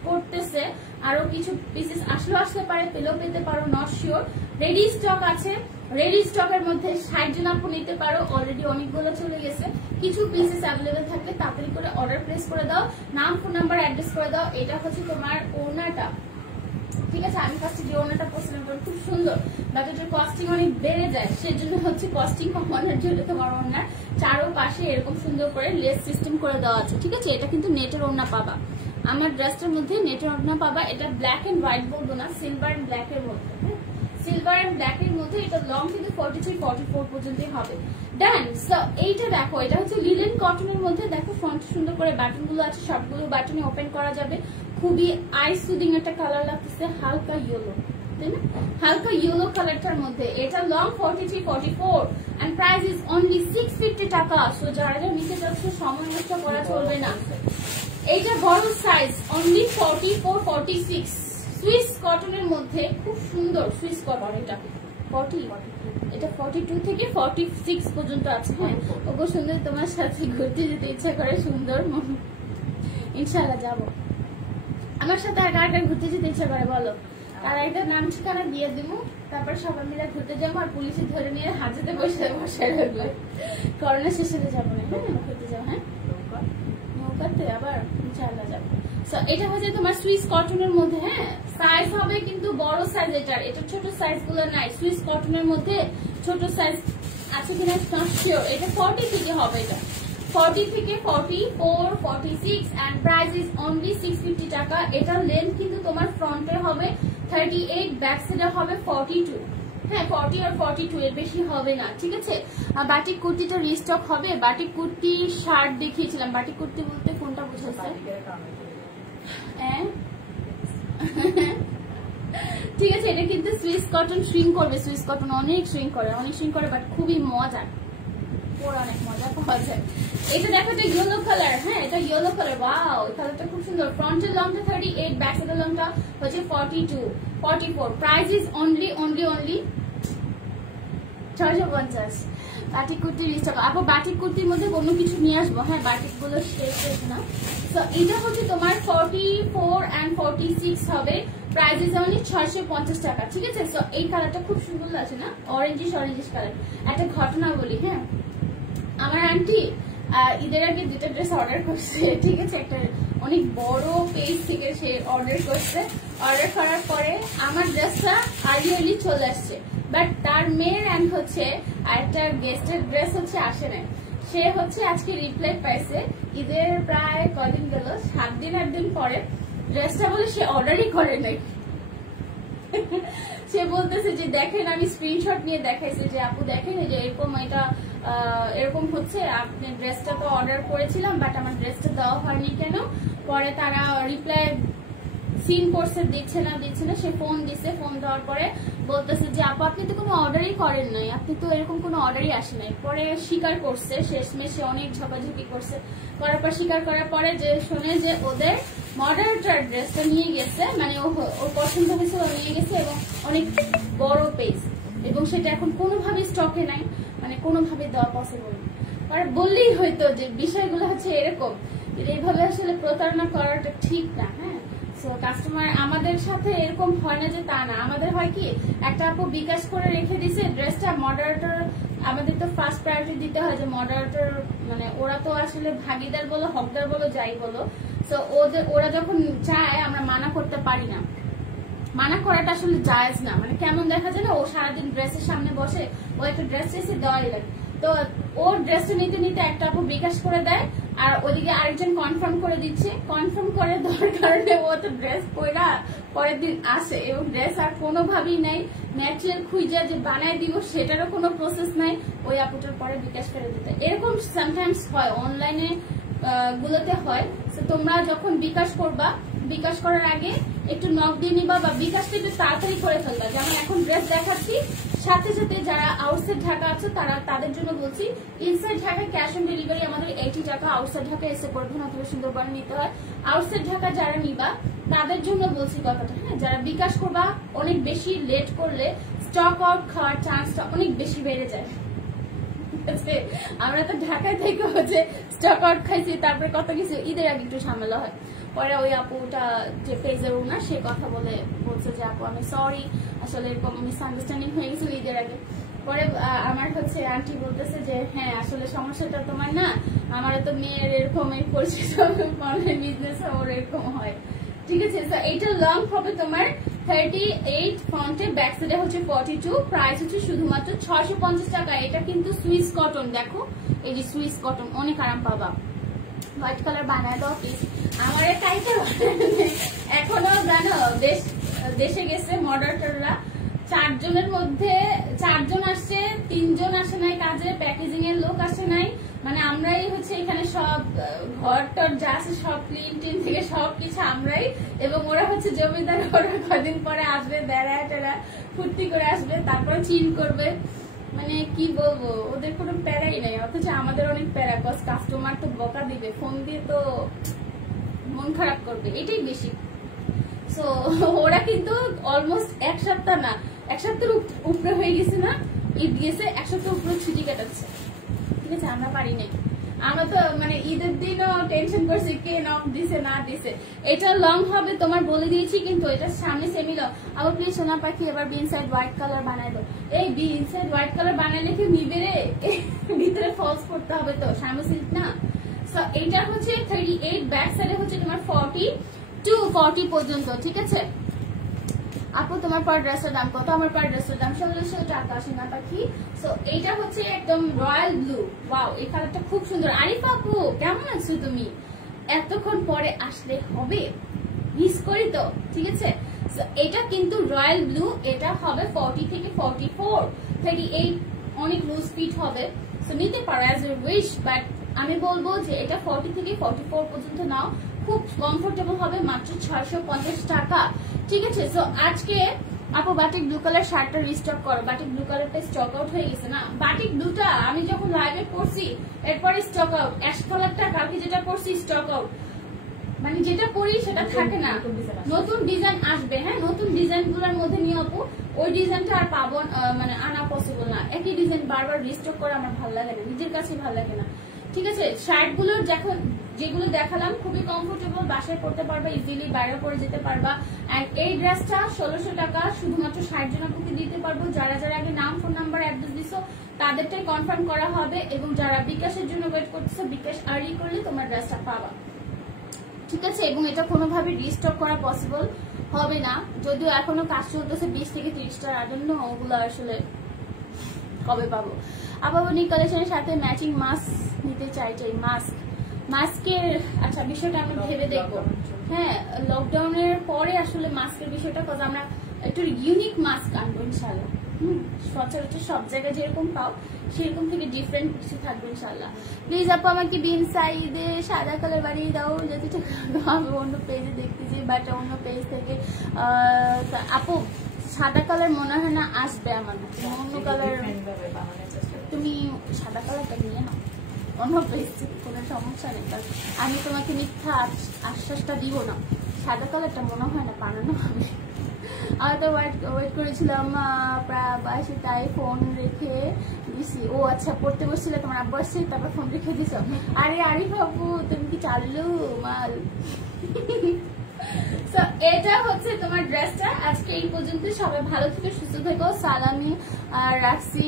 করতেছে, আরো কিছু পিসেস আসতে পারে, পেলেও পেতে পারো, নট শিওর। রেডি স্টক আছে, রেডি স্টকের মধ্যে 60 জন আপু নিতে পারো, অলরেডি অনেকগুলো চলে গেছে। কিছু পিসেস অ্যাভেলেবেল থাকলে তাড়াতাড়ি করে অর্ডার প্লেস করে দাও, নাম, ফোন নাম্বার, অ্যাড্রেস করে দাও। এটা হচ্ছে তোমার ওড়নাটা। ঠিক আছে, আমি ফার্স্টে যে ওড়নাটা পছন্দ করি, খুব সুন্দর, বাট এটার কস্টিং অনেক বেড়ে যায়, সেজন্য হচ্ছে কস্টিং কমানোর জন্য তোমার ওড়নার চারোপাশে এরকম সুন্দর করে লেস সিস্টেম করে দেওয়া আছে। ঠিক আছে, এটা কিন্তু নেটের ওড়না পাবা, আমার ড্রেসটার মধ্যে নেটের ওড়না পাবা। এটা ব্ল্যাক এন্ড হোয়াইট বলবো না, সিলভার এন্ড ব্ল্যাক এর মধ্যে, সিলভার এন্ড ব্ল্যাক এর মধ্যে। এটা লং থেকে 43, 44 পর্যন্তই হবে। দেন এইটা দেখো, এটা হচ্ছে লিনেন কটনের মধ্যে। দেখো ফ্রন্ট সুন্দর করে বাটন গুলো আছে, সবগুলো বাটনে ওপেন করা যাবে। খুবই আই সুদিং একটা কালার লাগতেছে, হালকা ইয়েলো, তাই না? হালকা ইয়েলো কালারটার মধ্যে। এটা long 43, 44 and price is only 650 টাকা। সো যারা নিতে চাচ্ছ সময় নষ্ট করা চলবে না। এইটা বড় সাইজ, অনলি 44, 46, সুইস কটনের মধ্যে, খুব সুন্দর সুইস কটন। এটা 42 থেকে 46 পর্যন্ত আছে। হ্যাঁ, ওগো সুন্দর, তোমার সাথে ঘুরতে যেতে ইচ্ছা করে, সুন্দর, ইনশাআল্লাহ যাবো। আমার সাথে একা ঘুরতে যেতে ইচ্ছা করে বলো, তার একটা নাম ঠিকানা দিয়ে দিব, তারপর সবাই মিলে ঘুরতে যাবো, আর পুলিশে ধরে নিয়ে হাজতে বসায় রাখবে। করোনা শেষ হতে যাবো না, ঘুরতে যাবো। হ্যাঁ, নৌকাতে আবার ইনশাআল্লাহ যাবো। সো এটা হচ্ছে তোমার সুইস কটনের মধ্যে। হ্যাঁ, সাইজ হবে কিন্তু বড় সাইজ, এটা ছোট সাইজ গুলো নাই। সুইস কটনের মধ্যে ছোট সাইজ আছে কিনা নট শিওর। এটা 40 থেকে হবে, এটা 40 থেকে 44, 46 and price is only 650 টাকা। এটার লেন্থ কিন্তু তোমার ফ্রন্টে হবে 38, ব্যাক সাইডে হবে 42। হ্যাঁ, 40 আর 42 এর বেশি হবে না, ঠিক আছে। বাটিক কুর্তিটা রিস্টক হবে। বাটিক কুর্তি শার্ট দেখিয়েছিলাম। বাটিক কুর্তি বলতে কোনটা বুঝাচ্ছে? হ্যাঁ ঠিক আছে, এটা কিন্তু সুইস কটন শ্রিঙ্ক করবে। সুইস কটন অনেক শ্রিঙ্ক করে, বাট খুবই মজা, পরে অনেক মজা পাওয়া যায়। এটা দেখো, এটা ইয়েলো কালার। হ্যাঁ, এটা ইয়েলো কালার। ওয়াও, এই কালারটা খুব সুন্দর। ফ্রন্টের লংটা 38, ব্যাক সাইডের লংটা হচ্ছে 42, 44। Price is only 650। Batik kurti list হবে। আবার বাটিক কুর্তির মধ্যে কোনো কিছু নিয়ে আসবো। হ্যাঁ, বাটিক গুলো শেষ না। তো এটা হচ্ছে তোমার 44 and 46 হবে। প্রাইস ইজ অনলি 650 টাকা, ঠিক আছে। সো এই কালারটা খুব সুন্দর লাগছে না, অরেঞ্জিশ কালার। একটা ঘটনা বলি। হ্যাঁ, আমার আন্টি ঈদের আগে 2টা ড্রেস অর্ডার করছে, ঠিক আছে। একটা অনেক বড় পেজ থেকে সে অর্ডার করছে। অর্ডার করার পরে আমার ড্রেসটা আর্লি চলে আসছে, বাট তার মেয়ের অ্যান্ড হচ্ছে আরেকটা গেস্টের ড্রেস হচ্ছে আসে নাই। সে হচ্ছে আজকে রিপ্লাই পাইছে ঈদের প্রায় কদিন গেল, 7 দিন 8 দিন পরে ড্রেসটা বলে সে অর্ডারই করে নাই। সে বলতেছে যে দেখেন, আমি স্ক্রিনশট নিয়ে দেখাইছি যে আপু দেখেন যে এরকম এটা এরকম হচ্ছে, আপনি ড্রেসটা তো অর্ডার করেছিলাম বাট আমার ড্রেসটা দেওয়া হয়নি কেন। পরে তারা রিপ্লাই সিন করছে, দিচ্ছে না। সে ফোন দিচ্ছে, ফোন দেওয়ার পরে বলতেছে যে আপু আপনি তো কোনো অর্ডারই করেন নাই, আপনি তো এরকম কোনো অর্ডারই আসে নাই। পরে স্বীকার করছে, শেষমেশে অনেক ঝপাঝপি করছে, করার পর স্বীকার করার পরে যে শোনে যে ওদের মডারেটর ড্রেসটা নিয়ে গেছে, মানে ওর পছন্দ হয়েছে, ও নিয়ে গেছে এবং অনেক বড় পেজ, এবং সেটা এখন কোনোভাবে স্টকে নাই, মানে কোনোভাবে দেওয়া পসিবল। আর বললেই হয়তো যে বিষয়গুলো হচ্ছে এরকম, এইভাবে আসলে প্রতারণা করাটা ঠিক না। হ্যাঁ, সো কাস্টমার আমাদের সাথে এরকম হয় না যে তা না, আমাদের হয় কি একটা আপু বিকাশ করে রেখে দিছে ড্রেসটা, মডারেটর আমাদের তো ফার্স্ট প্রায়োরিটি দিতে হয় যে মডারেটর, মানে ওরা তো আসলে ভাগিদার বলো হকদার বলো যাই বলো। সো ওরা যখন চায় আমরা মানা করতে পারি না, মানা করাটা আসলে জায়েজ না। মানে কেমন দেখা যায় না, ও সারাদিন ড্রেসের সামনে বসে, ও একটা ড্রেস এসে দেওয়াই লাগে। তো ওর ড্রেসটা নিতে নিতে একটা আপু বিকাশ করে দেয়, আর ওদিকে আরেকজন কনফার্ম করে দিচ্ছে। কনফার্ম করে দেওয়ার কারণে ও তো ড্রেস পরা পরের দিন আসে, এবং ড্রেস আর কোনোভাবেই নাই। ম্যাটেরিয়াল খুঁজে যে বানায় দিব সেটারও কোনো প্রসেস নাই, ওই আপুটার পরে বিকাশ করে দিতে। এরকম সামটাইমস হয়, অনলাইনে গুলোতে হয়। তোমরা যখন বিকাশ করবা, বিকাশ করার আগে একটু নক দিয়ে নিবা, বা বিকাশটা একটু তাড়াতাড়ি করে ফেলবা। যেমন এখন ড্রেস দেখাচ্ছি, সাথে সাথে যারা আউটসাইড ঢাকা আছে তাদের জন্য বলছি, inside Dhaka cash on delivery আমাদের 80 টাকা, আউটসাইড ঢাকা এসে পড়বেন অথবা সুন্দরবন নিতে হয়। আউটসাইড ঢাকা যারা নিবা তাদের জন্য বলছি কথাটা। হ্যাঁ, যারা বিকাশ করবা অনেক বেশি লেট করলে স্টক আউট খাওয়ার চান্সটা অনেক বেশি বেড়ে যায়। আমরা তো ঢাকায় থেকে হচ্ছে স্টক আউট খাইছি, তারপরে কত কিছু ঈদের আগে একটু ঝামেলা হয়। পরে ওই আপুটা যে পেজের ওনার, সে কথা বলছে যে আপু আমি সরি, আসলে এরকম মিসআন্ডারস্ট্যান্ডিং হয়ে গেছিল ঈদের আগে। পরে আমার হচ্ছে আন্টি বলতেছে যে হ্যাঁ আসলে সমস্যাটা তোমার না, আমারও তো মেয়ের এরকম পরিচিত অনলাইন বিজনেস ওর এরকম হয়, ঠিক আছে। তো এইটা লং হবে তোমার 38, ফ্রন্টে ব্যাক সাইডে হচ্ছে 42, প্রাইস হচ্ছে শুধুমাত্র 650 টাকা। এটা কিন্তু সুইস কটন, দেখো এই যে সুইস কটন, অনেক আরাম পাবা। হোয়াইট কালার বানায় দাও প্লিজ। আমার টাইটেল এখনো জানো দেশে গেছে মডারেটররা, 4 জনের মধ্যে 4 জন আসছে, 3 জন আসে নাই কাজে, প্যাকেজিং এর লোক আসে নাই। মানে আমরাই হচ্ছে এখানে সব ঘর টর যা আছে সব ক্লিন টিন থেকে সবকিছু আমরাই, এবং ওরা হচ্ছে জমিদার, ওরা কদিন পরে আসবে, বেড়ায় টেরা ফুর্তি করে আসবে, তারপরে চিল করবে। মানে কি বলবো, ওদের কোনো প্যারাই নেই, অথচ আমাদের অনেক প্যারা। কজ কাস্টমার তো বকা দিবে, ফোন দিয়ে তো মন খারাপ করবে, এটাই বেশি। সো ওরা কিন্তু অলমোস্ট 1 সপ্তাহ না, 1 সপ্তাহের উপরে হয়ে গেছে না, ঈদ গেছে, 1 সপ্তাহ উপরে ছুটি কাটাচ্ছে, ঠিক আছে। আমরা পারি নাই, আমরা তো মানে ঈদের দিনও টেনশন করছি কে নক দিছে না দিছে। এটা লং হবে তোমার বলে দিয়েছি, কিন্তু এটা সামনে সেমি লং। আবার প্লিজ সোনা পাখি এবার বি ইনসাইড হোয়াইট কালার বানাই দাও। এই বি ইনসাইড হোয়াইট কালার বানাইলে কি নিবে রে, ভিতরে ফলস করতে হবে তো, সামনে সিল্ক না। সো এইটা হচ্ছে 38, ব্যাক সাইডে হচ্ছে তোমার 40, টু 40 পর্যন্ত, ঠিক আছে আপু তোমার পার ড্রেসের দাম কত? আমার পার ড্রেসের দাম 1600 টাকা। সোনা পাখি, সো এইটা হচ্ছে একদম রয়্যাল ব্লু। ওয়াও, এই কালারটা খুব সুন্দর। আরিফা আপু কেমন আছো তুমি? এতক্ষণ পরে আসলে হবে, মিস করি তো, ঠিক আছে। সো এটা কিন্তু রয়্যাল ব্লু, এটা হবে 40 থেকে 44, 38, অনেক লুজ ফিট হবে। সো নিতে পারো অ্যাজ এ উইশ, বাট আমি বলবো যে এটা 40 থেকে 44 পর্যন্ত নাও, খুব কমফোর্টেবল হবে, মাত্র 650 টাকা, ঠিক আছে। সো আজকে আপু বাটিক ব্লু কালার শার্টটা রিস্টক করো। বাটিক ব্লু কালারটা স্টক আউট হয়ে গেছে না, বাটিক ব্লুটা আমি যখন লাইভে পড়ছি এরপরে স্টক আউট। অ্যাশ কালারটা কালকে যেটা পড়ছি স্টক আউট, মানে যেটা পরি সেটা থাকে না, নতুন ডিজাইন আসবে। হ্যাঁ, নতুন ডিজাইন গুলোর মধ্যে নিয়ে আপু ওই ডিজাইনটা আর পাবো মানে আনা পসিবল না। একই ডিজাইন বারবার রিস্টক করা আমার ভালো লাগে না, নিজের কাছে ভালো লাগে না, ঠিক আছে। শার্ট গুলো যেগুলো দেখালাম খুবই কমফোর্টেবল, বাসায় পড়তে পারবা, ইজিলি বাইরে পরে যেতে পারবা। এন্ড এই ড্রেসটা 1600 টাকা শুধুমাত্র 60 জন আপুকে দিতে পারবো। যারা যারা আগে নাম, ফোন নাম্বার, অ্যাড্রেস দিছো তাদেরটাই কনফার্ম করা হবে, এবং যারা বিকাশের জন্য ওয়েট করতেছো বিকাশ আর্লি করলে তোমার ড্রেসটা পাবা, ঠিক আছে। এবং এটা কোনোভাবে রিস্টক করা পসিবল হবে না, যদিও এখনো কাজ চলতেছে 20 থেকে 30টার জন্য, ওগুলো আসলে কবে পাবো। আবাবনী কালেকশনের সাথে ম্যাচিং মাস্ক নিতে চাই মাস্কের আচ্ছা বিষয়টা আমরা ভেবে দেখবো। হ্যাঁ, লকডাউনের পরে আসলে মাস্কের বিষয়টা, কজ আমরা একটু ইউনিক মাস্ক আনবো ইনশাল্লাহ। সচরাচর সব জায়গায় যেরকম পাও সেরকম থেকে ডিফারেন্ট কিছু থাকবে ইনশাল্লাহ। প্লিজ আপু আমাকে বিন সাইডে সাদা কালার বাড়িয়ে দাও, যদি আমি অন্য পেজে দেখতেছি, বাট অন্য পেজ থেকে আপু সাদা কালার মনে হয় না আসবে আমার, অন্য কালার তুমি সাদা কালারটা নিয়ে নাও, অন্য পেজ কোনো সমস্যা নেই। আমি তোমাকে মিথ্যা আশ্বাসটা দিব না, সাদা কালারটা মনে হয় না বানানো হবে। আর তো ওয়েট করেছিলাম প্রায় বাসে, তাই ফোন রেখে দিছি। ও আচ্ছা, পড়তে বসছিল, তোমার আব্বু আসছে তারপর ফোন রেখে দিছ। আরে আরিফ আপু তুমি কি চালু মাল। এটা হচ্ছে তোমার ড্রেসটা। আজকে এই পর্যন্ত, সবাই ভালো থেকে সুস্থ থেকো। সালামি রাখছি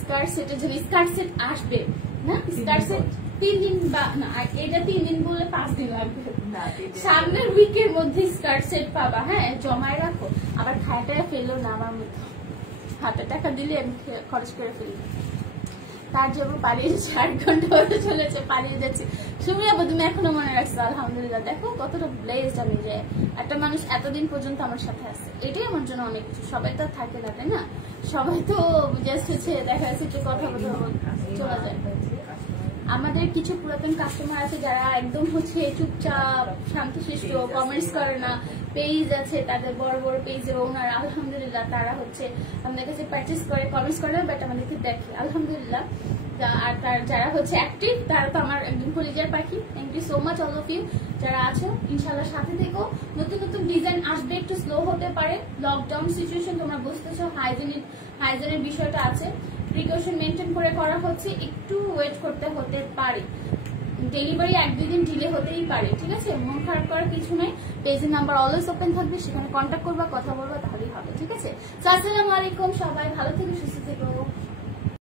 স্কার্ট সেটের জন্য, স্কার্ট সেট আসবে না, স্কার্ট সেট 3 দিন বা না, এটা 3 দিন বলে 5 দিন লাগবে, সামনের উইকের মধ্যে স্কার্ট সেট পাবা। হ্যাঁ, জমায় রাখো, আবার খায়টায় ফেলো না আমার মতো, হাতে টাকা দিলে আমি খরচ করে ফেলি। তার জন্য পালিয়ে 8 ঘন্টা হতে চলেছে, পালিয়ে যাচ্ছি। সুমিয়া তুমি এখনো মনে রাখছো, আলহামদুলিল্লাহ। দেখো কতটা ব্লেসড আমি যে একটা মানুষ এতদিন পর্যন্ত আমার সাথে আছে, এটাই আমার জন্য অনেক কিছু। সবাই তো থাকে না, তাই না? সবাই তো জাস্ট হচ্ছে দেখা যাচ্ছে যে কথা চলে যায়। আমাদের কিছু পুরাতন কাস্টমার আছে যারা একদম হচ্ছে চুপচাপ শান্তশিষ্ট, কমেন্টস করে না, পেজ আছে তাদের বড় বড় পেজের ওনার, আলহামদুলিল্লাহ তারা হচ্ছে আমাদের কাছে পারচেস করে, কমেন্টস করে না, বাট আমাদেরকে দেখে, আলহামদুলিল্লাহ। আর তার যারা হচ্ছে অ্যাক্টিভ তারা তো আমার একদম কলিজার পাখি। Thank you so much all of you যারা আছো, ইনশাল্লাহ সাথে থেকো। নতুন নতুন ডিজাইন আসবে, একটু স্লো হতে পারে, লকডাউন সিচুয়েশন তোমরা বুঝতেছো, হাইজেনের বিষয়টা আছে, প্রিকশন মেনটেন করে করা হচ্ছে, একটু ওয়েট করতে হতে পারে, ডেলিভারি 1-2 দিন ডিলে হতেই পারে, ঠিক আছে। মন খারাপ করার কিছু নাই, পেজের নাম্বার অলওয়েজ ওপেন থাকবে, সেখানে কন্ট্যাক্ট করবা, কথা বলবা, তাহলেই হবে, ঠিক আছে। আসসালামু আলাইকুম, সবাই ভালো থেকে সুস্থ থেকো।